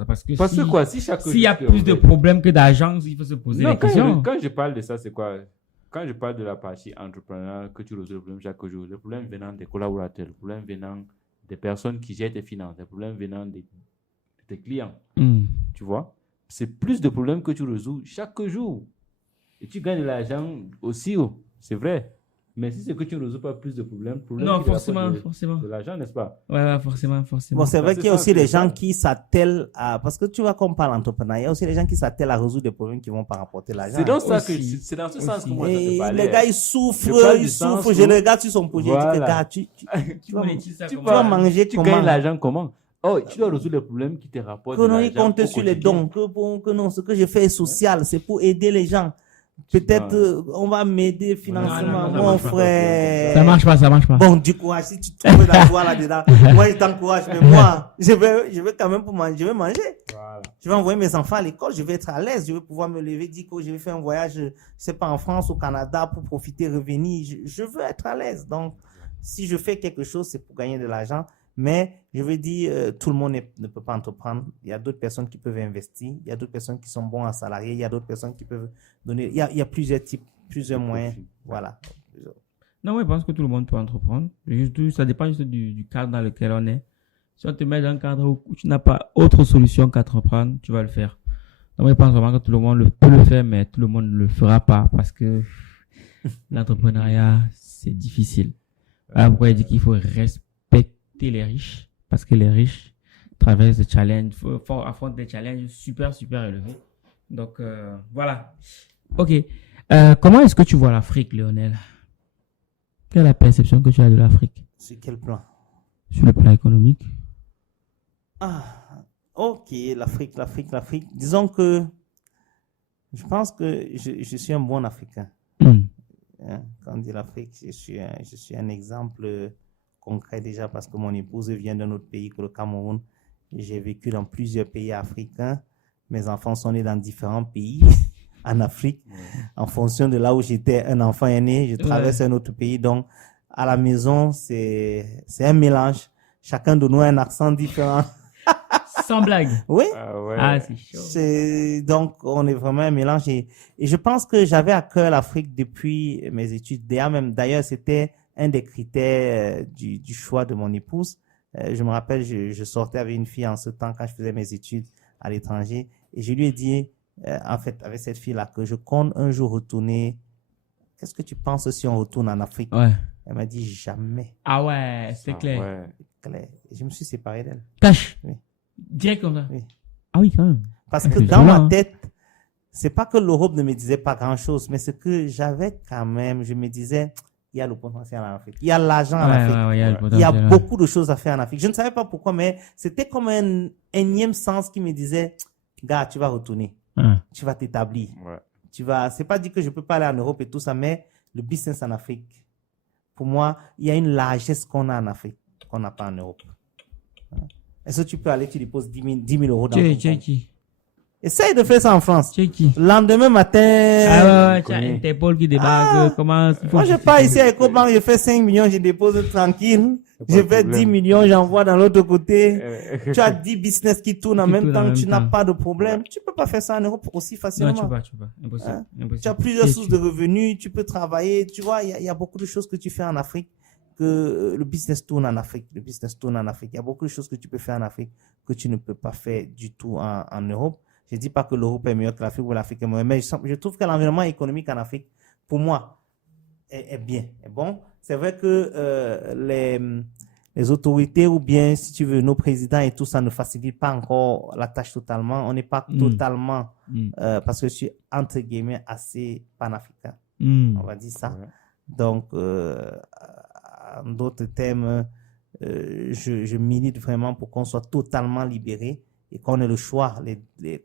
Parce que quoi, s'il y a plus de problèmes que d'argent, il faut se poser la question. Quand je parle de ça, c'est quoi? quand je parle de la partie entrepreneuriale, que tu résous le problème chaque jour, le problème venant des collaborateurs, le problème venant des personnes qui gèrent tes finances, le problème venant de tes clients, tu vois, c'est plus de problèmes que tu résous chaque jour. Et tu gagnes de l'argent aussi, c'est vrai. Mais si c'est que tu ne résous pas plus de problèmes, non, forcément. De l'argent, n'est-ce pas? Ouais, forcément. Bon, c'est vrai qu'il y a aussi les gens qui s'attellent à, parce que tu vois, comme on parle d'entrepreneuriat, il y a aussi les gens qui s'attellent à résoudre des problèmes qui vont pas rapporter l'argent. C'est dans ça c'est dans ce sens que moi, et je te parlais. les gars, ils souffrent, je le regarde sur son projet, voilà. Je dis que, gars, tu vas comment? manger tu comment? gagnes l'argent comment? Oh, tu dois résoudre les problèmes qui te rapportent Que de non, l'argent. ils comptent sur les dons, que non, ce que je fais est social, c'est pour aider les gens. Peut-être on va m'aider financièrement, mon frère. Ça marche pas. Bon, du courage, si tu trouves la joie là-dedans, moi je t'encourage, mais moi, je vais quand même pour manger, je vais manger. Voilà. Je vais envoyer mes enfants à l'école, je vais être à l'aise, je vais pouvoir me lever, dire que je vais faire un voyage, je sais pas, en France, au Canada, pour profiter, revenir. Je veux être à l'aise. Donc, si je fais quelque chose, c'est pour gagner de l'argent. Mais je veux dire, tout le monde ne peut pas entreprendre. Il y a d'autres personnes qui peuvent investir. Il y a d'autres personnes qui sont bons en salarié. Il y a d'autres personnes qui peuvent donner. Il y a plusieurs types, plusieurs moyens. Voilà. Non, je pense que tout le monde peut entreprendre. Ça dépend juste du cadre dans lequel on est. Si on te met dans un cadre où tu n'as pas autre solution qu'entreprendre, tu vas le faire. Donc, je pense vraiment que tout le monde peut le faire, mais tout le monde ne le fera pas parce que l'entrepreneuriat, c'est difficile. Voilà pourquoi il dit qu'il faut respecter les riches, parce que les riches traversent des challenges, affrontent des challenges super élevés. Donc voilà. Ok. Comment est-ce que tu vois l'Afrique, Lionel? Quelle est la perception que tu as de l'Afrique? Sur quel plan? Sur le plan économique. Ok, l'Afrique. Disons que je pense que je suis un bon Africain. Quand on dit l'Afrique, je suis un exemple concret déjà parce que mon épouse vient d'un autre pays que le Cameroun. J'ai vécu dans plusieurs pays africains. Mes enfants sont nés dans différents pays en Afrique. En fonction de là où j'étais, un enfant est né, je traverse un autre pays. Donc, à la maison, c'est un mélange. Chacun de nous a un accent différent. Sans blague. Oui. C'est chaud. Donc, on est vraiment un mélange. Et je pense que j'avais à cœur l'Afrique depuis mes études. D'ailleurs, c'était un des critères du choix de mon épouse. Je me rappelle, je sortais avec une fille en ce temps quand je faisais mes études à l'étranger. Et je lui ai dit, en fait, avec cette fille-là, que je compte un jour retourner. Qu'est-ce que tu penses si on retourne en Afrique? Ouais. Elle m'a dit jamais. Ah ouais, c'est clair. Ouais. Clair. Et je me suis séparé d'elle. Cash. Oui. Direct comme ça. Oui. Ah oui, quand même. Parce que dans ma tête, c'est pas que l'Europe ne me disait pas grand-chose, mais c'est que j'avais quand même, je me disais, il y a le potentiel en Afrique. Il y a l'argent en Afrique. Il y a beaucoup de choses à faire en Afrique. Je ne savais pas pourquoi, mais c'était comme un énième sens qui me disait, gars, tu vas retourner. Tu vas t'établir. C'est pas dit que je peux pas aller en Europe et tout ça, mais le business en Afrique, pour moi, il y a une largesse qu'on a en Afrique, qu'on n'a pas en Europe. Est-ce que tu peux aller, tu déposes 10 000 euros dans ton compte? Essaye de faire ça en France. Le lendemain matin. Tu as Interpol qui débarque. Comment? Moi, je pars ici à Ecobank, je fais 5 millions, je dépose tranquille. Je fais 10 millions, j'envoie dans l'autre côté. Tu as 10 business qui tournent en même temps, tu n'as pas de problème. Tu peux pas faire ça en Europe aussi facilement. Non, tu peux pas. Impossible. Tu as plusieurs sources de revenus, tu peux travailler. Tu vois, il y a beaucoup de choses que tu fais en Afrique. Que le business tourne en Afrique. Il y a beaucoup de choses que tu peux faire en Afrique que tu ne peux pas faire du tout en Europe. Je ne dis pas que l'Europe est meilleure que l'Afrique ou l'Afrique est meilleure, mais je trouve que l'environnement économique en Afrique, pour moi, est bien, est bon. C'est vrai que les autorités ou bien, si tu veux, nos présidents et tout ça ne facilitent pas encore la tâche totalement. On n'est pas totalement, parce que je suis, entre guillemets, assez panafricain. On va dire ça. Donc, en d'autres termes, je milite vraiment pour qu'on soit totalement libéré et qu'on ait le choix,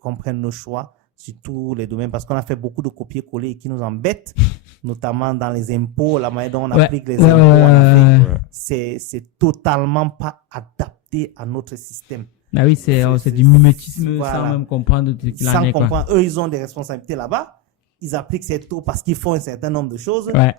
qu'on prenne nos choix sur tous les domaines, parce qu'on a fait beaucoup de copier-coller qui nous embêtent, notamment dans les impôts, la manière dont on applique les impôts en Afrique. C'est totalement pas adapté à notre système. Ah oui, c'est du mimétisme sans même comprendre de ce qu'il en est. Sans comprendre. Eux, ils ont des responsabilités là-bas. ils appliquent ces taux parce qu'ils font un certain nombre de choses Ouais.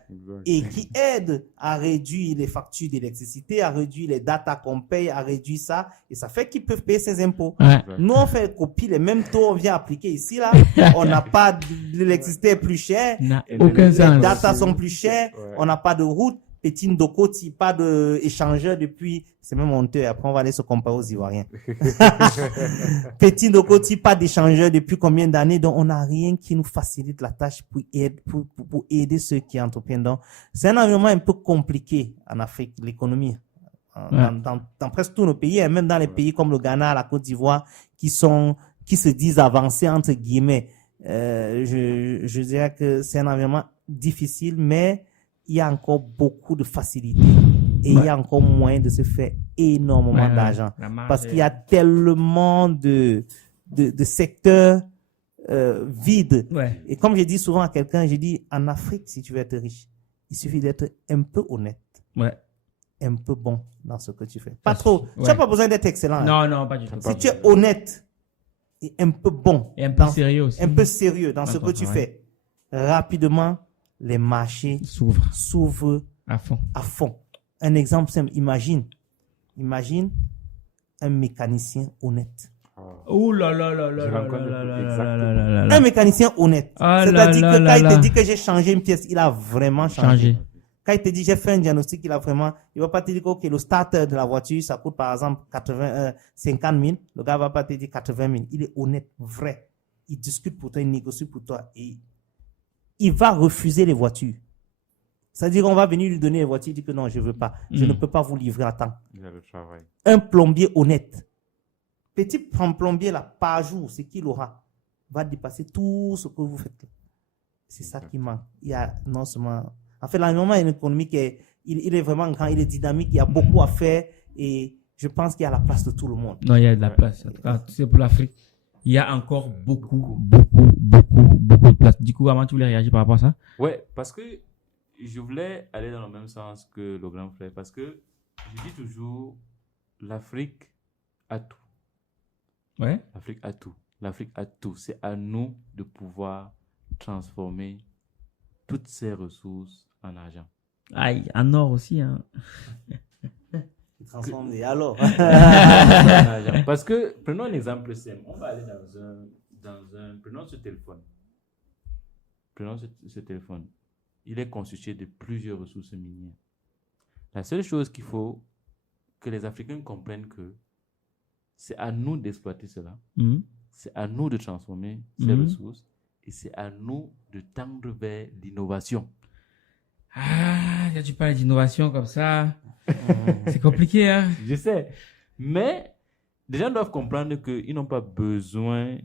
et qui aident à réduire les factures d'électricité, à réduire les datas qu'on paye, à réduire ça. Et ça fait qu'ils peuvent payer ces impôts. Ouais. Nous, on fait copie, les mêmes taux, on vient appliquer ici, là. On n'a pas l'électricité est plus chère. N'a Et aucun Les sens. datas sont plus chères. Ouais. On n'a pas de route. Petit Ndokoti, pas d'échangeur depuis, c'est même honteux. Après, on va aller se comparer aux Ivoiriens. Petit Ndokoti, pas d'échangeur depuis combien d'années? Donc, on n'a rien qui nous facilite la tâche pour aider ceux qui entreprennent. Donc, c'est un environnement un peu compliqué en Afrique, l'économie. Dans presque tous nos pays, et même dans les pays comme le Ghana, la Côte d'Ivoire, qui se disent avancés, entre guillemets. Je dirais que c'est un environnement difficile, mais il y a encore beaucoup de facilité et il y a encore moyen de se faire énormément d'argent parce qu'il y a tellement de secteurs vides. Ouais. Et comme je dis souvent à quelqu'un, je dis en Afrique, si tu veux être riche, il suffit d'être un peu honnête, Ouais. un peu bon dans ce que tu fais. Pas trop. Tu n'as pas besoin d'être excellent. Non, non, pas du tout. Si tu es honnête et un peu bon, Et un peu sérieux aussi. un peu sérieux dans ce que tu fais, rapidement, les marchés s'ouvrent à fond. à fond. Un exemple simple, imagine un mécanicien honnête. Oh là là là là Je là rencontre là là exactement. là là là là. Un mécanicien honnête. Ah C'est-à-dire là que là quand il là. te dit que j'ai changé une pièce, il a vraiment changé. Changer. Quand il te dit j'ai fait un diagnostic, il va pas te dire que ok, le starter de la voiture, ça coûte par exemple 50 000. Le gars va pas te dire 80 000. Il est honnête, vrai. Il discute pour toi, il négocie pour toi et il va refuser les voitures. C'est-à-dire qu'on va venir lui donner les voitures, il dit que non, je veux pas. Je ne peux pas vous livrer à temps. Il a le travail. Un plombier honnête. Petit plombier là, par jour, ce qu'il aura, va dépasser tout ce que vous faites. C'est ça qui manque. Il y a non seulement... En fait, l'environnement économique, il est vraiment grand, il est dynamique, il y a beaucoup à faire et je pense qu'il y a la place de tout le monde. Non, il y a de la place. En tout cas, c'est pour l'Afrique. Il y a encore beaucoup de place. Du coup, comment tu voulais réagir par rapport à ça? Ouais, parce que je voulais aller dans le même sens que le grand frère. Parce que je dis toujours, l'Afrique a tout. Ouais. L'Afrique a tout. L'Afrique a tout. C'est à nous de pouvoir transformer toutes ces ressources en argent. Aïe, en or aussi, hein. Il transforme les alors. En argent. Parce que, prenons un exemple simple. On va aller prenons ce téléphone. Prenons ce téléphone. Il est constitué de plusieurs ressources minières. La seule chose qu'il faut que les Africains comprennent que c'est à nous d'exploiter cela. Mhm. C'est à nous de transformer ces ressources et c'est à nous de tendre vers l'innovation. Ah, quand tu parles d'innovation comme ça, c'est compliqué, hein. Je sais. Mais les gens doivent comprendre qu'ils n'ont pas besoin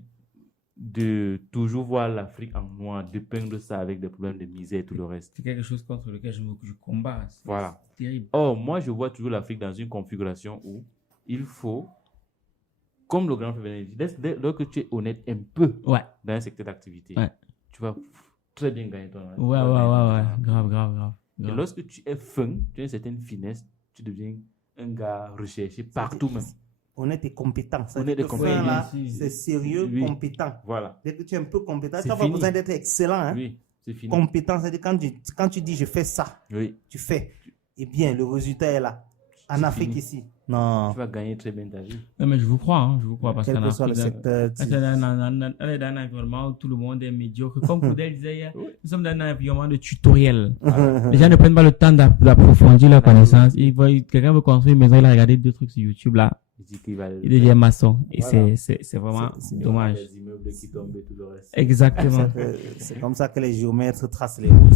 de toujours voir l'Afrique en noir, de peindre ça avec des problèmes de misère et tout le reste. C'est quelque chose contre lequel je combats. Voilà. C'est terrible. Or, moi, je vois toujours l'Afrique dans une configuration où il faut, comme le grand frère venait de dire, lorsque tu es honnête un peu Ouais. dans un secteur d'activité, Ouais. tu vas très bien gagner ton argent. Ouais. Grave. Et lorsque tu es fin, tu as une certaine finesse, tu deviens un gars recherché partout même. Honnête et compétent. Honnête et compétent. Là, Oui. c'est sérieux, Oui. compétent. Voilà. Dès que tu es un peu compétent, tu C'est n'as pas fini. besoin d'être excellent. Hein? Oui, c'est fini. Compétent, c'est-à-dire quand tu dis je fais ça, Oui, tu fais. Eh bien, le résultat est là. En C'est Afrique fini. ici. Non. tu vas gagner très bien ta vie. Non, mais je vous crois, parce Quel qu'en que soit le Afrique, secteur. on est dans un environnement où tout le monde est médiocre. Comme Koudel disait hier, Oui. nous sommes dans un environnement de tutoriel. Les gens ne prennent pas le temps d'approfondir leur connaissance. Quelqu'un veut construire une maison, il a regardé 2 trucs sur YouTube là. Il dit qu'il va Il devient maçon. Et Voilà. c'est vraiment C'est dommage. Les immeubles qui tombent et tout le reste. Exactement. C'est comme ça que les géomètres tracent les routes.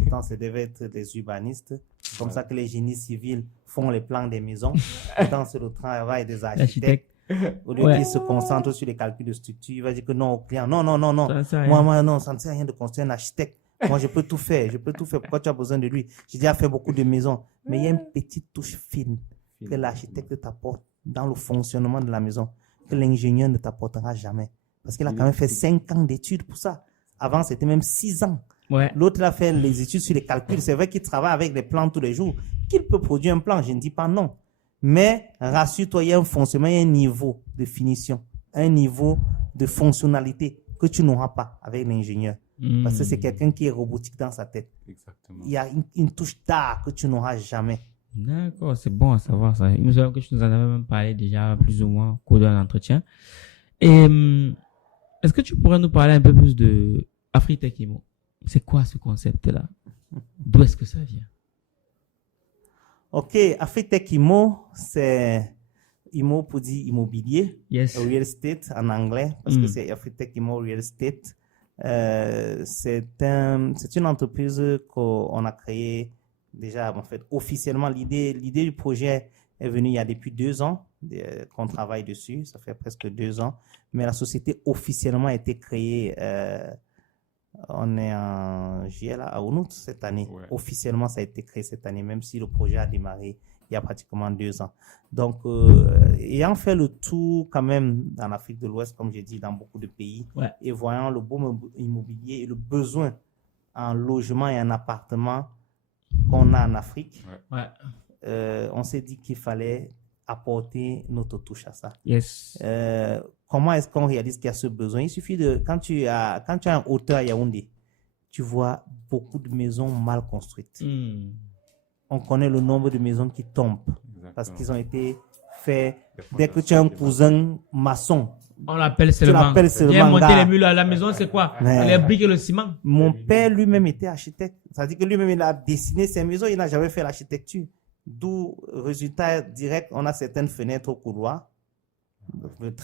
Pourtant, ce devait être des urbanistes. C'est comme ça que les génies civils font les plans des maisons. Pourtant, c'est le travail des architectes. L'architecte. Au lieu qu'ils se concentrent sur les calculs de structure, il va dire que non au client. Non. Ça sert à rien. Moi, non, ça ne sert à rien de construire un architecte. Moi, je peux tout faire. Pourquoi tu as besoin de lui? J'ai déjà fait beaucoup de maisons. Mais il y a une petite touche fine que l'architecte t'apporte dans le fonctionnement de la maison, que l'ingénieur ne t'apportera jamais. Parce qu'il a quand même fait 5 ans d'études pour ça. Avant, c'était même 6 ans. Ouais. L'autre a fait les études sur les calculs. C'est vrai qu'il travaille avec des plans tous les jours. Qu'il peut produire un plan, je ne dis pas non. Mais rassure-toi, il y a un fonctionnement, il y a un niveau de finition, un niveau de fonctionnalité que tu n'auras pas avec l'ingénieur. Parce que c'est quelqu'un qui est robotique dans sa tête. Exactement. Il y a une touche d'art que tu n'auras jamais. D'accord, c'est bon à savoir ça. Il me semble que tu nous en avais même parlé déjà plus ou moins au cours d'un entretien. Et est-ce que tu pourrais nous parler un peu plus de Afritech Immo? C'est quoi ce concept-là? D'où est-ce que ça vient? Ok, Afritech Immo, c'est Immo pour dire immobilier, Yes. real estate en anglais, parce que c'est Afritech Immo Real Estate. C'est une entreprise qu'on a créée déjà, en fait, officiellement. L'idée du projet est venue il y a depuis 2 ans qu'on travaille dessus. Ça fait presque 2 ans. Mais la société officiellement a été créée, on est en juillet, là, en août cette année. Ouais. Officiellement, ça a été créé cette année, même si le projet a démarré il y a pratiquement 2 ans. Donc, ayant fait le tour quand même en Afrique de l'Ouest, comme j'ai dit, dans beaucoup de pays, Ouais. et voyant le boom immobilier et le besoin en logement et en appartement qu'on a en Afrique, Ouais. on s'est dit qu'il fallait apporter notre touche à ça. Yes. Comment est-ce qu'on réalise qu'il y a ce besoin? Il suffit de, quand tu es un hauteur à Yaoundé, tu vois beaucoup de maisons mal construites. On connaît le nombre de maisons qui tombent parce qu'ils ont été faits. Dès que tu as un cousin maçon, On l'appelle seulement. Viens monter les murs à la maison, c'est quoi? Les briques et le ciment. Mon père lui-même était architecte. C'est-à-dire que lui-même, il a dessiné ses maisons, il n'a jamais fait l'architecture. D'où, résultat direct, on a certaines fenêtres au couloir,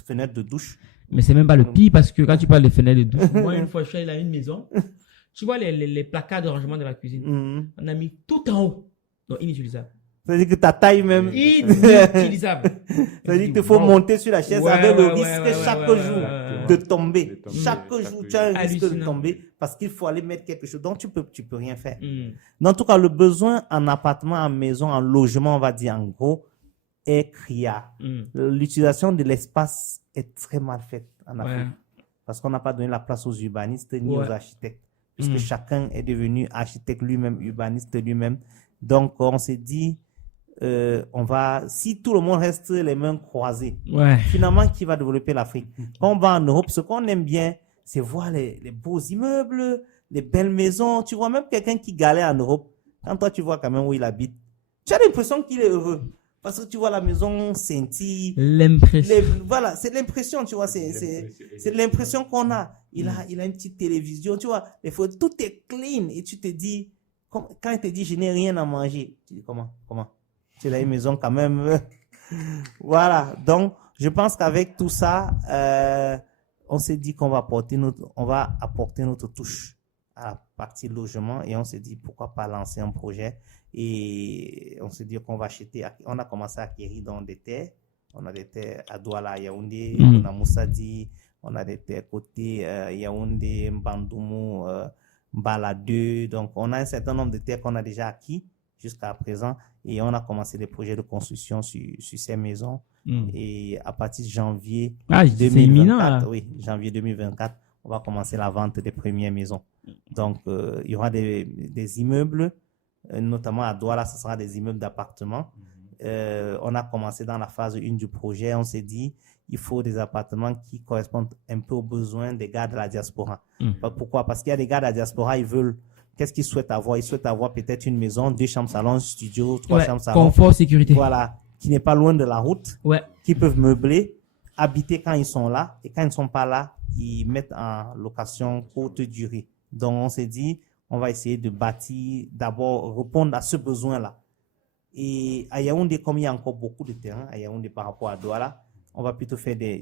fenêtres de douche. Mais c'est même pas le pire parce que quand tu parles de fenêtres de douche, moi, une fois, je suis allé dans une maison, tu vois les placards de rangement de la cuisine. On a mis tout en haut. Donc, inutilisable. C'est-à-dire que ta taille même. Inutilisable. C'est-à-dire qu'il faut monter sur la chaise avec le risque chaque jour de tomber. Chaque jour, tu as un risque de tomber parce qu'il faut aller mettre quelque chose. Donc, tu peux rien faire. En tout cas, le besoin en appartement, en maison, en logement, on va dire en gros, est criard. L'utilisation de l'espace est très mal faite en Afrique parce qu'on n'a pas donné la place aux urbanistes ni aux architectes puisque chacun est devenu architecte lui-même, urbaniste lui-même. Donc, on s'est dit, si tout le monde reste les mains croisées, finalement, qui va développer l'Afrique? Quand on va en Europe, ce qu'on aime bien, c'est voir les beaux immeubles, les belles maisons. Tu vois, même quelqu'un qui galère en Europe, quand toi, tu vois quand même où il habite, tu as l'impression qu'il est heureux. Parce que tu vois la maison scintille. L'impression. Voilà, c'est l'impression, tu vois, c'est l'impression qu'on a. Il a une petite télévision, tu vois, tout est clean et tu te dis, quand il te dit je n'ai rien à manger, tu dis comment? Tu as une maison quand même. Voilà. Donc, je pense qu'avec tout ça, on s'est dit qu'on va apporter notre touche à la partie logement et on s'est dit pourquoi pas lancer un projet et on s'est dit qu'on va acheter. On a commencé à acquérir dans des terres. On a des terres à Douala, à Yaoundé, on a Moussadi, on a des terres côté Yaoundé, Mbandoumo, Mbala 2. Donc, on a un certain nombre de terres qu'on a déjà acquis jusqu'à présent et on a commencé des projets de construction sur ces maisons. Et à partir de janvier 2024, janvier 2024, on va commencer la vente des premières maisons. Donc, il y aura des immeubles, notamment à Douala, ce sera des immeubles d'appartements. On a commencé dans la phase 1 du projet. On s'est dit, il faut des appartements qui correspondent un peu aux besoins des gars de la diaspora. Pourquoi? Parce qu'il y a des gars de la diaspora, qu'est-ce qu'ils souhaitent avoir? Ils souhaitent avoir peut-être une maison, 2 chambres salon, studio, 3 chambres salon. Confort, sécurité. Voilà, qui n'est pas loin de la route, qui peuvent meubler, habiter quand ils sont là, et quand ils ne sont pas là, ils mettent en location courte durée. Donc, on s'est dit, on va essayer de bâtir, d'abord répondre à ce besoin-là. Et à Yaoundé, comme il y a encore beaucoup de terrain, à Yaoundé par rapport à Douala, on va plutôt faire des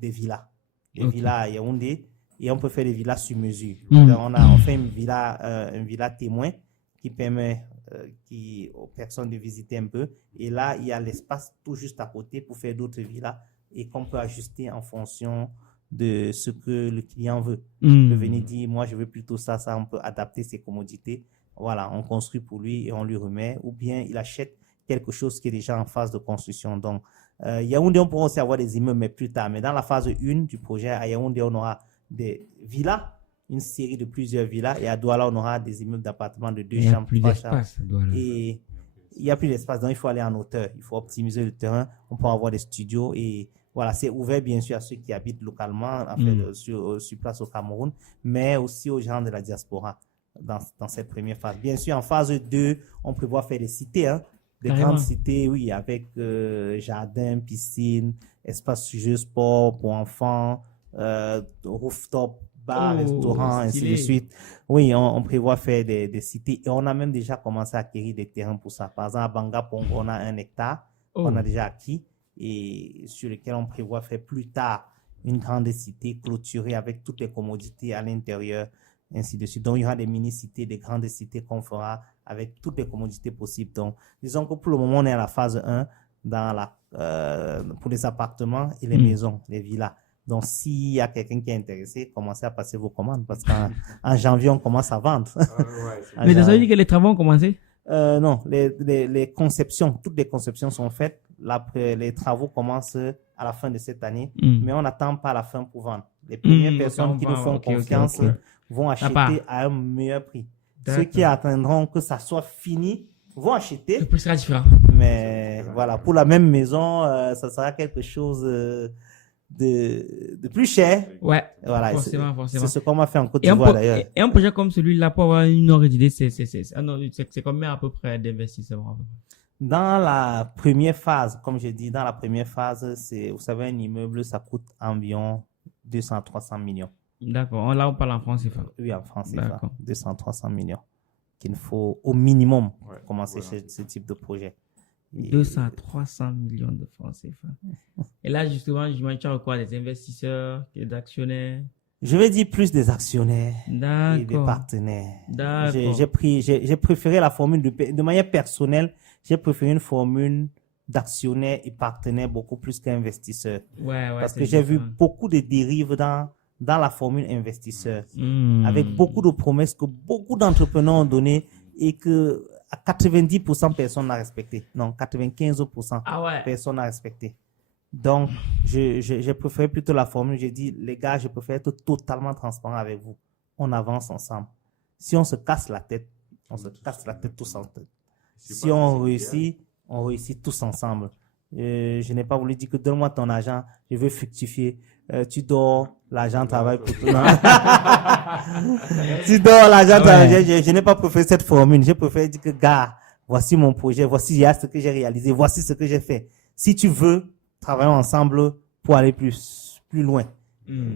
villas. Des villas à Yaoundé, et on peut faire des villas sur mesure. Donc, on fait une villa témoin qui permet aux personnes de visiter un peu. Et là, il y a l'espace tout juste à côté pour faire d'autres villas et qu'on peut ajuster en fonction de ce que le client veut. Il peut venir dire, moi, je veux plutôt ça, on peut adapter ses commodités. Voilà, on construit pour lui et on lui remet. Ou bien, il achète quelque chose qui est déjà en phase de construction. Donc, Yaoundé, on pourra aussi avoir des immeubles, mais plus tard. Mais dans la phase 1 du projet, à Yaoundé, on aura des villas, une série de plusieurs villas. Et à Douala, on aura des immeubles d'appartements de 2 chambres, 3 chambres. Et il n'y a plus d'espace, donc il faut aller en hauteur. Il faut optimiser le terrain. On peut avoir des studios et voilà, c'est ouvert bien sûr à ceux qui habitent localement, en fait, sur place au Cameroun, mais aussi aux gens de la diaspora dans cette première phase. Bien sûr, en phase 2, on prévoit faire des cités, hein, des grandes cités, oui, avec jardin, piscine, espace jeux, sport pour enfants, rooftop, bar, restaurant, ainsi de suite. Oui, on prévoit faire des cités et on a même déjà commencé à acquérir des terrains pour ça. Par exemple, à Banga Pongo, on a 1 hectare qu'on a déjà acquis et sur lequel on prévoit faire plus tard une grande cité clôturée avec toutes les commodités à l'intérieur, ainsi de suite. Donc, il y aura des mini-cités, des grandes cités qu'on fera avec toutes les commodités possibles. Donc, disons que pour le moment, on est à la phase 1 pour les appartements et les maisons, les villas. Donc, s'il y a quelqu'un qui est intéressé, commencez à passer vos commandes parce qu'en janvier, on commence à vendre. Mais ça veut dire que les travaux ont commencé? Non, les conceptions, toutes les conceptions sont faites. Les travaux commencent à la fin de cette année, mais on n'attend pas la fin pour vendre. Les premières personnes qui nous font confiance vont acheter à un meilleur prix. Ceux qui attendront que ça soit fini vont acheter. Le prix sera différent. Mais voilà, pour la même maison, ça sera quelque chose de plus cher. Ouais, voilà, forcément. C'est ce qu'on m'a fait en Côte d'Ivoire d'ailleurs. Et un projet comme celui-là, pour avoir une ordre d'idée, c'est combien à peu près d'investissement? Dans la première phase, comme je dis, dans la première phase, vous savez, un immeuble, ça coûte environ 200-300 millions. D'accord. Là, on parle en France CFA. Oui, en France CFA. 200-300 millions. Qu'il faut au minimum commencer ce type de projet. 200-300 millions de francs CFA. Et là, justement, je tu as quoi? Des investisseurs, des actionnaires? Je vais dire plus des actionnaires et des partenaires. J'ai préféré la formule de manière personnelle. J'ai préféré une formule d'actionnaires et partenaires beaucoup plus qu'investisseurs. Parce que j'ai vu beaucoup de dérives dans la formule investisseur, avec beaucoup de promesses que beaucoup d'entrepreneurs ont données et que à 90% personne n'a respecté. Non, 95% personne n'a respecté. Donc, j'ai préféré plutôt la formule. J'ai dit, les gars, je préfère être totalement transparent avec vous. On avance ensemble. Si on se casse la tête, on se casse la tête tous ensemble. Si on réussit tous ensemble. Je n'ai pas voulu dire que donne-moi ton argent, je veux fructifier. Tu dors, l'argent travaille pour toi. Tu dors, l'argent travaille. Je n'ai pas préféré cette formule. J'ai préféré dire que, gars, voici mon projet, voici ce que j'ai réalisé, voici ce que j'ai fait. Si tu veux, travaillons ensemble pour aller plus loin.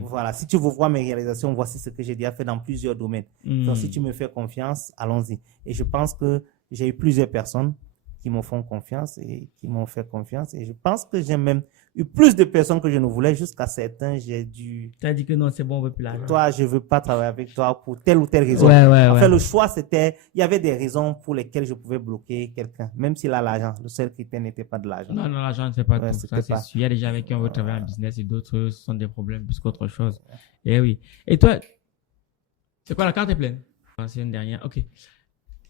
Voilà. Si tu veux voir mes réalisations, voici ce que j'ai déjà fait dans plusieurs domaines. Donc, si tu me fais confiance, allons-y. Et je pense que j'ai eu plusieurs personnes qui m'ont fait confiance et qui m'ont fait confiance. Et je pense que j'ai même eu plus de personnes que je ne voulais. Jusqu'à certains, j'ai dû... Tu as dit que non, c'est bon, on veut plus l'argent. Toi, je veux pas travailler avec toi pour telle ou telle raison. En fait, le choix, c'était... Il y avait des raisons pour lesquelles je pouvais bloquer quelqu'un, même s'il a l'argent. Le seul critère n'était pas de l'argent. Non, l'argent, c'est pas tout. Ça, c'est sûr. Il y a des gens avec qui on veut travailler en business et d'autres, ce sont des problèmes plus qu'autre chose. Et oui. Et toi, c'est quoi, la carte est pleine? C'est une dernière. OK.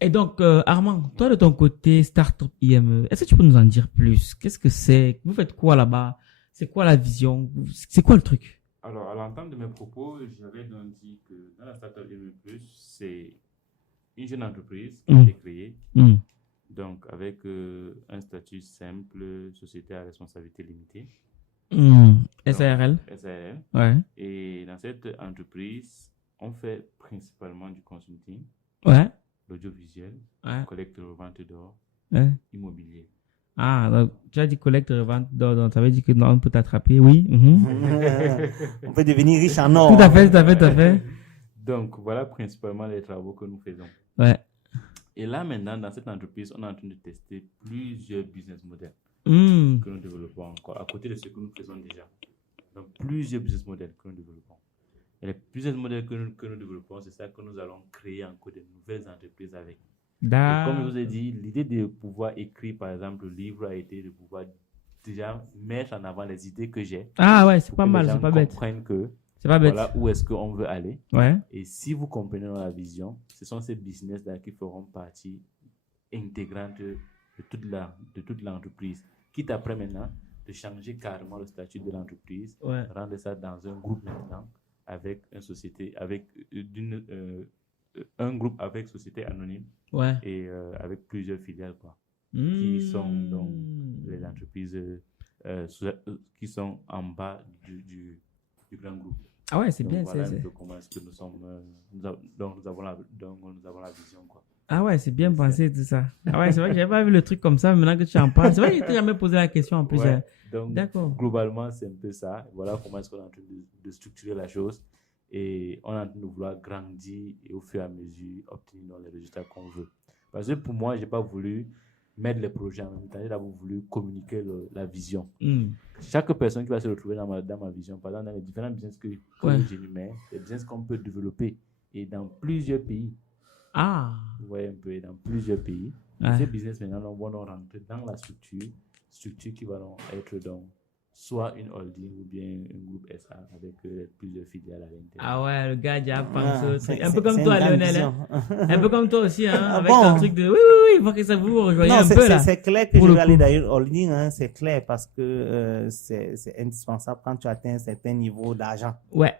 Et donc, Armand, toi de ton côté, Startup IME, est-ce que tu peux nous en dire plus? Qu'est-ce que c'est? Vous faites quoi là-bas? C'est quoi la vision? C'est quoi le truc? Alors, à l'entente de mes propos, j'avais donc dit que dans la Startup IME+, c'est une jeune entreprise qui a été créée, donc avec un statut simple, société à responsabilité limitée. SARL. SARL. Ouais. Et dans cette entreprise, on fait principalement du consulting. Ouais. L'audiovisuel, collecte, revente d'or, immobilier. Ah, donc tu as dit collecte, revente d'or, donc ça veut dire que non, on peut t'attraper, oui. On peut devenir riche en or. Tout à fait. Donc, voilà principalement les travaux que nous faisons. Ouais. Et là, maintenant, dans cette entreprise, on est en train de tester plusieurs business models que nous développons encore, à côté de ce que nous faisons déjà. Donc, plusieurs business models que nous développons. Et les business modèles que nous développons, c'est ça que nous allons créer encore de nouvelles entreprises avec. Et comme je vous ai dit, l'idée de pouvoir écrire, par exemple, le livre a été de pouvoir déjà mettre en avant les idées que j'ai. Ah ouais, c'est pas mal, c'est pas bête. Comprennent que c'est pas bête. Voilà où est-ce qu'on veut aller. Ouais. Et si vous comprenez la vision, ce sont ces business-là qui feront partie intégrante de toute l'entreprise. Quitte après maintenant de changer carrément le statut de l'entreprise, rendre ça dans un groupe maintenant, avec une société, avec un groupe avec société anonyme et avec plusieurs filiales, quoi, qui sont donc les entreprises qui sont en bas du grand groupe. Ah ouais, c'est Donc, bien. voilà un peu comment est-ce que nous sommes. Donc nous avons la vision, quoi. Ah ouais, c'est bien pensé tout ça. Ah ouais, c'est vrai que j'avais pas vu le truc comme ça, maintenant que tu en parles. C'est vrai que je t'ai jamais posé la question en plus. Ouais, donc, D'accord. globalement, c'est un peu ça. Voilà comment est-ce qu'on est en train de structurer la chose. Et on est en train de vouloir grandir et au fur et à mesure obtenir les résultats qu'on veut. Parce que pour moi, je n'ai pas voulu mettre les projets en même temps. J'ai d'abord voulu communiquer la vision. Chaque personne qui va se retrouver dans ma vision, par exemple, dans les différents business que j'énumère, les business qu'on peut développer et dans plusieurs pays. Ah. Vous voyez un peu, dans plusieurs pays. Ces business, maintenant, on va rentrer dans la structure qui va donc être donc soit une holding ou bien un groupe SA avec plusieurs filiales à l'intérieur. Ah ouais, le gars déjà pensé au truc. Un peu comme toi, Lionel. Hein? Un peu comme toi aussi, hein, avec ton truc de oui, il faut que ça vous rejoigne un peu là. C'est clair que je vais aller d'ailleurs holding, hein, c'est clair parce que c'est indispensable quand tu atteins un certain niveau d'argent. Ouais.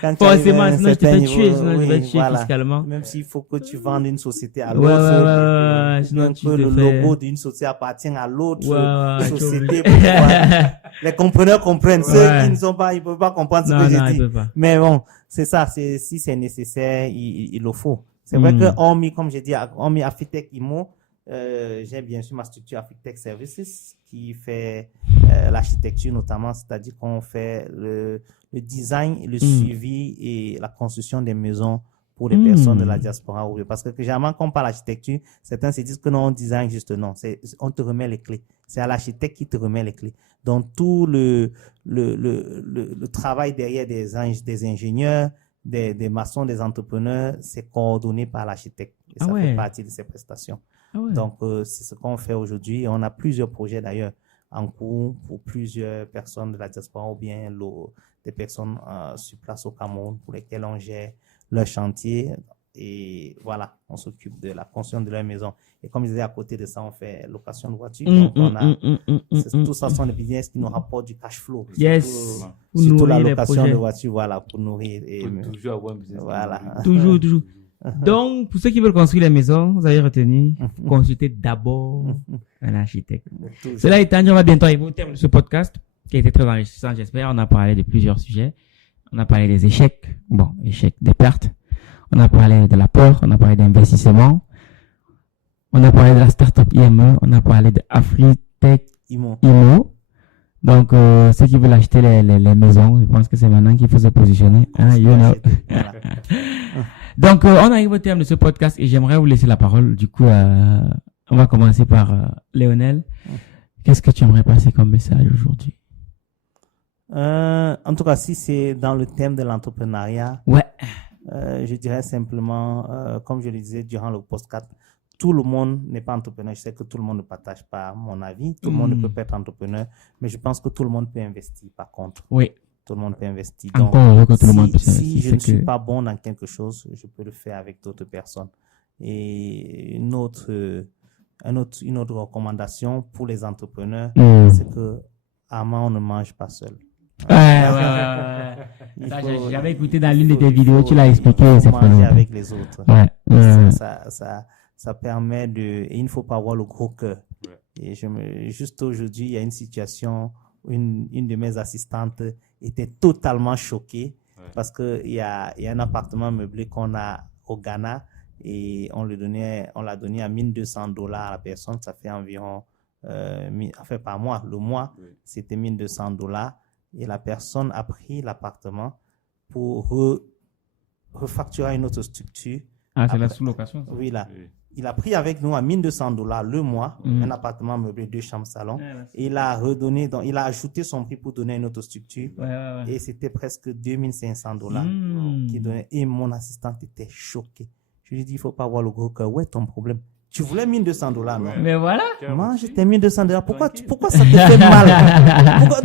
Quand forcément, sinon je te fais tuer, fiscalement. Même s'il faut que tu vendes une société à l'autre, sinon que le logo d'une société appartient à l'autre société. Les compreneurs comprennent. Ceux qui ne sont pas, ils peuvent pas comprendre ce que j'ai dit. Mais bon, c'est ça. Si c'est nécessaire, il le faut. C'est vrai que hormis, comme j'ai dit, hormis Afitech IMO, j'ai bien sûr ma structure Afitech Services qui fait l'architecture notamment, c'est-à-dire qu'on fait le design, le suivi et la construction des maisons pour les personnes de la diaspora. Parce que généralement, quand on parle d'architecture, certains se disent que non, on design juste non. On te remet les clés. C'est à l'architecte qui te remet les clés. Donc, tout le travail derrière des ingénieurs, des maçons, des entrepreneurs, c'est coordonné par l'architecte. Et ça fait partie de ses prestations. Donc, c'est ce qu'on fait aujourd'hui. On a plusieurs projets d'ailleurs en cours pour plusieurs personnes de la diaspora ou bien des personnes sur place au Cameroun pour lesquelles on gère leur chantier. Et voilà, on s'occupe de la construction de leur maison. Et comme je disais, à côté de ça, on fait location de voitures. Donc, tout ça sont des business qui nous rapportent du cash flow. Yes. Surtout la location de voitures, voilà, pour nourrir. Et toujours avoir un business. Voilà. Toujours. Donc, pour ceux qui veulent construire les maisons, vous avez retenu, consultez d'abord un architecte. Cela étant, on va bientôt arriver au terme de ce podcast, qui a été très enrichissant, j'espère. On a parlé de plusieurs sujets. On a parlé des échecs. Bon, échecs, des pertes. On a parlé de la peur, on a parlé d'investissement, on a parlé de la startup IME, on a parlé de Afitech IMO. Donc, ceux qui veulent acheter les maisons, je pense que c'est maintenant qu'il faut se positionner. Donc, on arrive au terme de ce podcast et j'aimerais vous laisser la parole. Du coup, on va commencer par Lionel. Qu'est-ce que tu aimerais passer comme message aujourd'hui? En tout cas, si c'est dans le thème de l'entrepreneuriat. Ouais. Je dirais simplement, comme je le disais durant le podcast, tout le monde n'est pas entrepreneur. Je sais que tout le monde ne partage pas mon avis. Tout le monde ne peut pas être entrepreneur, mais je pense que tout le monde peut investir par contre. Oui. Tout le monde peut investir. Donc, si je ne suis pas bon dans quelque chose, je peux le faire avec d'autres personnes. Et une autre recommandation pour les entrepreneurs, c'est que on ne mange pas seul. J'avais écouté dans l'une de tes vidéos, tu l'as expliqué. Il faut manger avec les autres. Ça permet et il ne faut pas avoir le gros cœur. Et juste aujourd'hui, il y a une situation où une de mes assistantes était totalement choquée parce qu'il y a un appartement meublé qu'on a au Ghana et on l'a donné à $1,200 à la personne. Ça fait environ, par mois, le mois, c'était $1,200. Et la personne a pris l'appartement pour refacturer à une autre structure. Ah, c'est la sous-location? Oui, là. Il a pris avec nous à $1,200 le mois, un appartement meublé 2 chambres salon. Et il a redonné, donc il a ajouté son prix pour donner à une autre structure. Et c'était presque $2,500 qu'il donnait. Et mon assistante était choquée. Je lui ai dit, il ne faut pas avoir le gros cœur. Ouais, ton problème. Tu voulais $1,200, non? Mais voilà. Mange tes $1,200. Pourquoi ça te fait mal?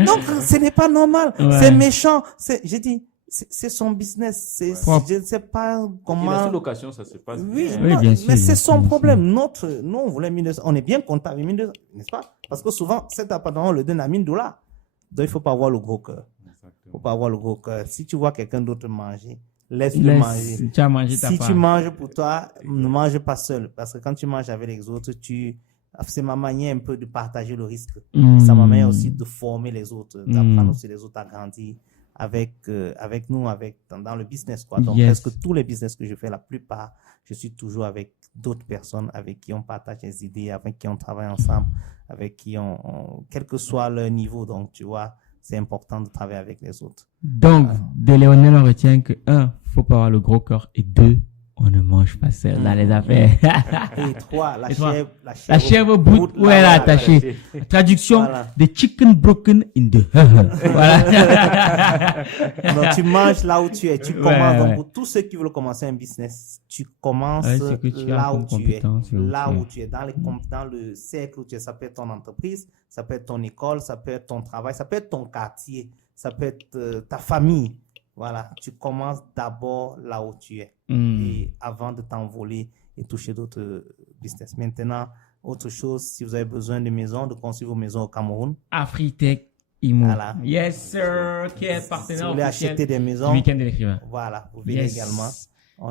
Donc, ce n'est pas normal. C'est méchant. J'ai dit, c'est son business. Je ne sais pas comment. La sous-location, ça se passe. Oui, bien sûr, mais c'est son problème. Nous, on voulait $1,200. On est bien content avec $1,200, n'est-ce pas? Parce que souvent, cet appartement, on le donne à $1,000. Donc, il ne faut pas avoir le gros cœur. Il ne faut pas avoir le gros cœur. Si tu vois quelqu'un d'autre manger, laisse-le manger. Tu as mangé ta Si tu manges pour toi, ne mange pas seul. Parce que quand tu manges avec les autres, tu C'est ma manière un peu de partager le risque. C'est ma manière aussi de former les autres, d'apprendre aussi les autres à grandir avec nous, dans le business, quoi. Donc, presque tous les business que je fais, la plupart, je suis toujours avec d'autres personnes avec qui on partage des idées, avec qui on travaille ensemble, avec qui quel que soit leur niveau. Donc, tu vois, c'est important de travailler avec les autres. Donc, de Lionel, on retient que 1, faut pas avoir le gros corps, et 2, on ne mange pas seul dans les affaires. Et 3, la chèvre au bout où elle est attachée. Traduction, the chicken broken in the voilà. Donc, tu manges là où tu es. Tu commences. Donc, pour tous ceux qui veulent commencer un business, tu commences là où tu es. Là où tu es. Dans le cercle où tu es. Ça peut être ton entreprise, ça peut être ton école, ça peut être ton travail, ça peut être ton quartier, ça peut être ta famille. Voilà, tu commences d'abord là où tu es et avant de t'envoler et toucher d'autres business. Maintenant, autre chose, si vous avez besoin de maisons, de construire vos maisons au Cameroun. Afritech Immo. Voilà. Yes, sir. Qui est partenaire si vous voulez acheter des maisons, du week-end de l'écrivain. Voilà, vous venez également.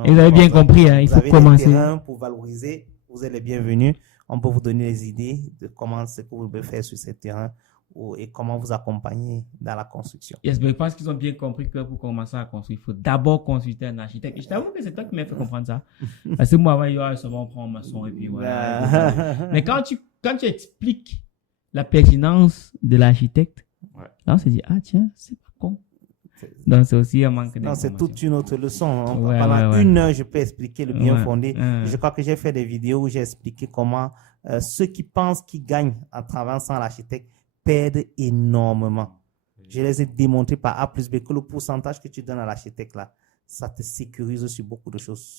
Et vous avez bien compris, hein, il faut commencer. Vous avez des terrains pour valoriser, vous êtes les bienvenus. On peut vous donner des idées de comment ce que vous pouvez faire sur ces terrains et comment vous accompagner dans la construction. Yes, mais je pense qu'ils ont bien compris que pour commencer à construire, il faut d'abord consulter un architecte. Et je t'avoue que c'est toi qui m'as fait comprendre ça. Parce que moi, avant, il y a souvent prendre un maçon et puis voilà. Mais quand tu expliques la pertinence de l'architecte, là, on se dit, ah tiens, c'est pas con. Donc, c'est aussi un manque d'information. Non, c'est toute une autre leçon. Pendant 1 heure, je peux expliquer le bien fondé. Je crois que j'ai fait des vidéos où j'ai expliqué comment ceux qui pensent qu'ils gagnent en travaillant sans l'architecte perdent énormément. Je les ai démontrés par A plus B que le pourcentage que tu donnes à l'architecte là, ça te sécurise sur beaucoup de choses.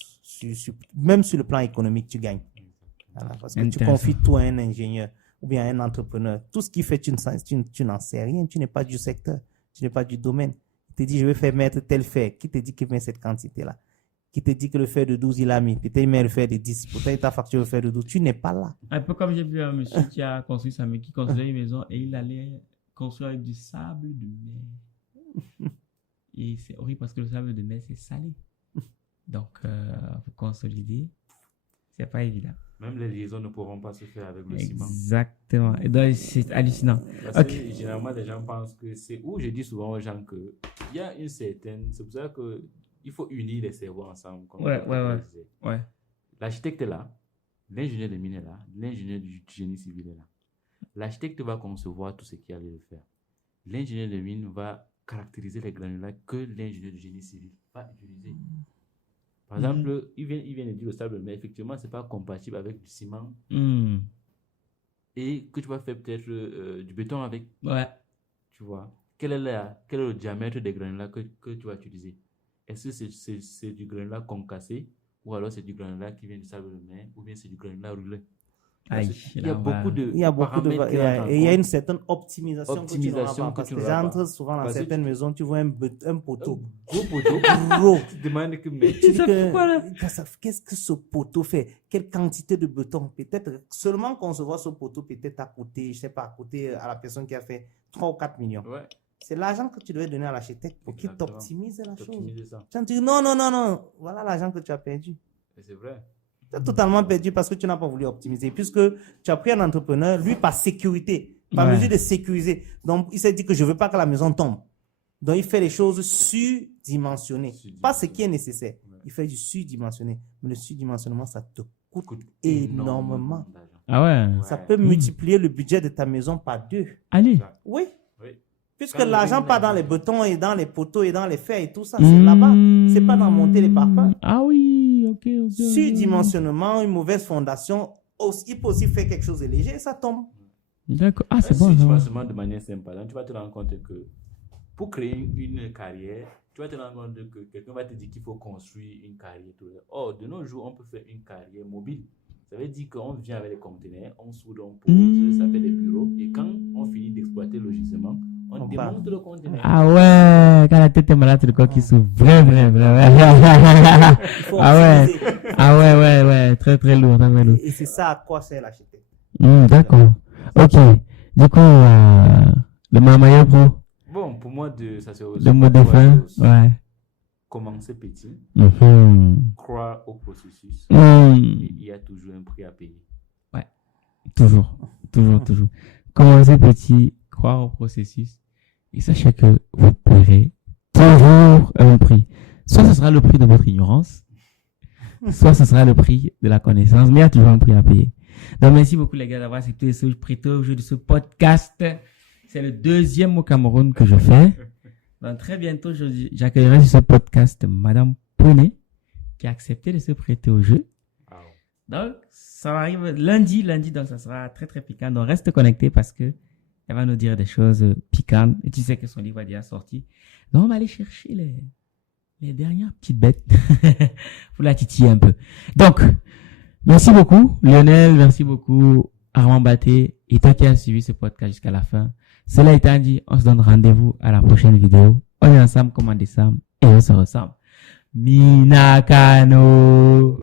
Même sur le plan économique, tu gagnes. Voilà, parce que tu confies tout à un ingénieur ou bien à un entrepreneur. Tout ce qu'il fait, tu n'en sais rien. Tu n'es pas du secteur, tu n'es pas du domaine. Il te dit, je vais faire mettre tel fer. Qui te dit qu'il met cette quantité-là? Qui te dit que le fer de 12, il a mis. Peut-être il met le fer de 10. Peut-être ta facture le fer de 12. Tu n'es pas là. Un peu comme j'ai vu un monsieur qui a construit qui construisait une maison et il allait construire avec du sable de mer. Et c'est horrible parce que le sable de mer, c'est salé. Donc, pour consolider, c'est pas évident. Même les liaisons ne pourront pas se faire avec le ciment. Exactement. Et donc, c'est hallucinant. Parce que généralement, les gens pensent que c'est où je dis souvent aux gens qu'il y a une certaine. C'est pour ça qu'il faut unir les cerveaux ensemble. Ouais. L'architecte est là, l'ingénieur de mine est là, l'ingénieur du génie civil est là. L'architecte va concevoir tout ce qu'il y a à le faire. L'ingénieur de mine va caractériser les granulats que l'ingénieur du génie civil va utiliser. Par exemple, il vient de dire le sable, mais effectivement, ce n'est pas compatible avec du ciment. Et que tu vas faire peut-être du béton avec. Ouais. Tu vois. Quel est le diamètre des granulats que tu vas utiliser? Est-ce que c'est du granulat concassé ou alors c'est du granulat qui vient du sable de mer ou bien c'est du granulat roulé? Il y a beaucoup de paramètres et il y a une certaine optimisation que tu n'auras pas. Parce que j'entre souvent dans certaines maisons, tu vois un poteau. Gros poteau. Gros. Tu te demandes qu'est-ce que ce poteau fait? Quelle quantité de béton? Peut-être seulement concevoir ce poteau peut-être à coûter, je sais pas, à coûter à la personne qui a fait 3 ou 4 millions. Ouais. C'est l'argent que tu devais donner à l'architecte pour qu'il t'optimise la chose. Tu dis non. Voilà l'argent que tu as perdu. Et c'est vrai. Tu as totalement perdu parce que tu n'as pas voulu optimiser. Puisque tu as pris un entrepreneur, lui, par sécurité, par mesure de sécuriser. Donc, il s'est dit que je ne veux pas que la maison tombe. Donc, il fait les choses surdimensionnées. Pas ce qui est nécessaire. Ouais. Il fait du surdimensionné. Mais le surdimensionnement, ça te coûte énormément. Ah ouais? Ça peut multiplier le budget de ta maison par 2. Allez. Oui. Puisque l'argent part dans les bétons et dans les poteaux et dans les fers et tout ça, c'est là-bas. C'est pas dans monter les parpaings. Ah oui, ok. Surdimensionnement, une mauvaise fondation, il peut aussi faire quelque chose de léger et ça tombe. D'accord. Ah, c'est bon. Surdimensionnement de manière simple. Donc, tu vas te rendre compte que pour créer une carrière, tu vas te rendre compte que quelqu'un va te dire qu'il faut construire une carrière. Or, de nos jours, on peut faire une carrière mobile. Ça veut dire qu'on vient avec les conteneurs, on soude, on pose, ça fait des bureaux. Et quand on finit d'exploiter le gisement, on démonte le conteneur. Ah ouais, quand la tête est malade, c'est le corps qui s'ouvre. Vrai. Ah ouais, très lourd. Et c'est ça à quoi sert l'architecte. D'accord. Ok. Du coup, le Mamaya Pro. Bon, pour moi, ça c'est le mot de fin. Ouais. Commencer petit, croire au processus, et il y a toujours un prix à payer. Ouais. Toujours. Commencez petit, croire au processus. Et sachez que vous paierez toujours un prix. Soit ce sera le prix de votre ignorance, soit ce sera le prix de la connaissance, mais il y a toujours un prix à payer. Donc, merci beaucoup, les gars, d'avoir accepté ce prêter au jeu de ce podcast. C'est le 2e au Cameroun que je fais. Donc, très bientôt, j'accueillerai sur ce podcast Madame Poney, qui a accepté de se prêter au jeu. Donc, ça arrive lundi, donc ça sera très, très piquant. Donc, reste connecté parce que elle va nous dire des choses piquantes. Et tu sais que son livre est déjà sorti. Donc, on va aller chercher les dernières petites bêtes pour la titiller un peu. Donc, merci beaucoup, Lionel. Merci beaucoup, Armand Baté. Et toi qui as suivi ce podcast jusqu'à la fin. Cela étant dit, on se donne rendez-vous à la prochaine vidéo. On est ensemble comme en décembre et on se ressemble. Minakano.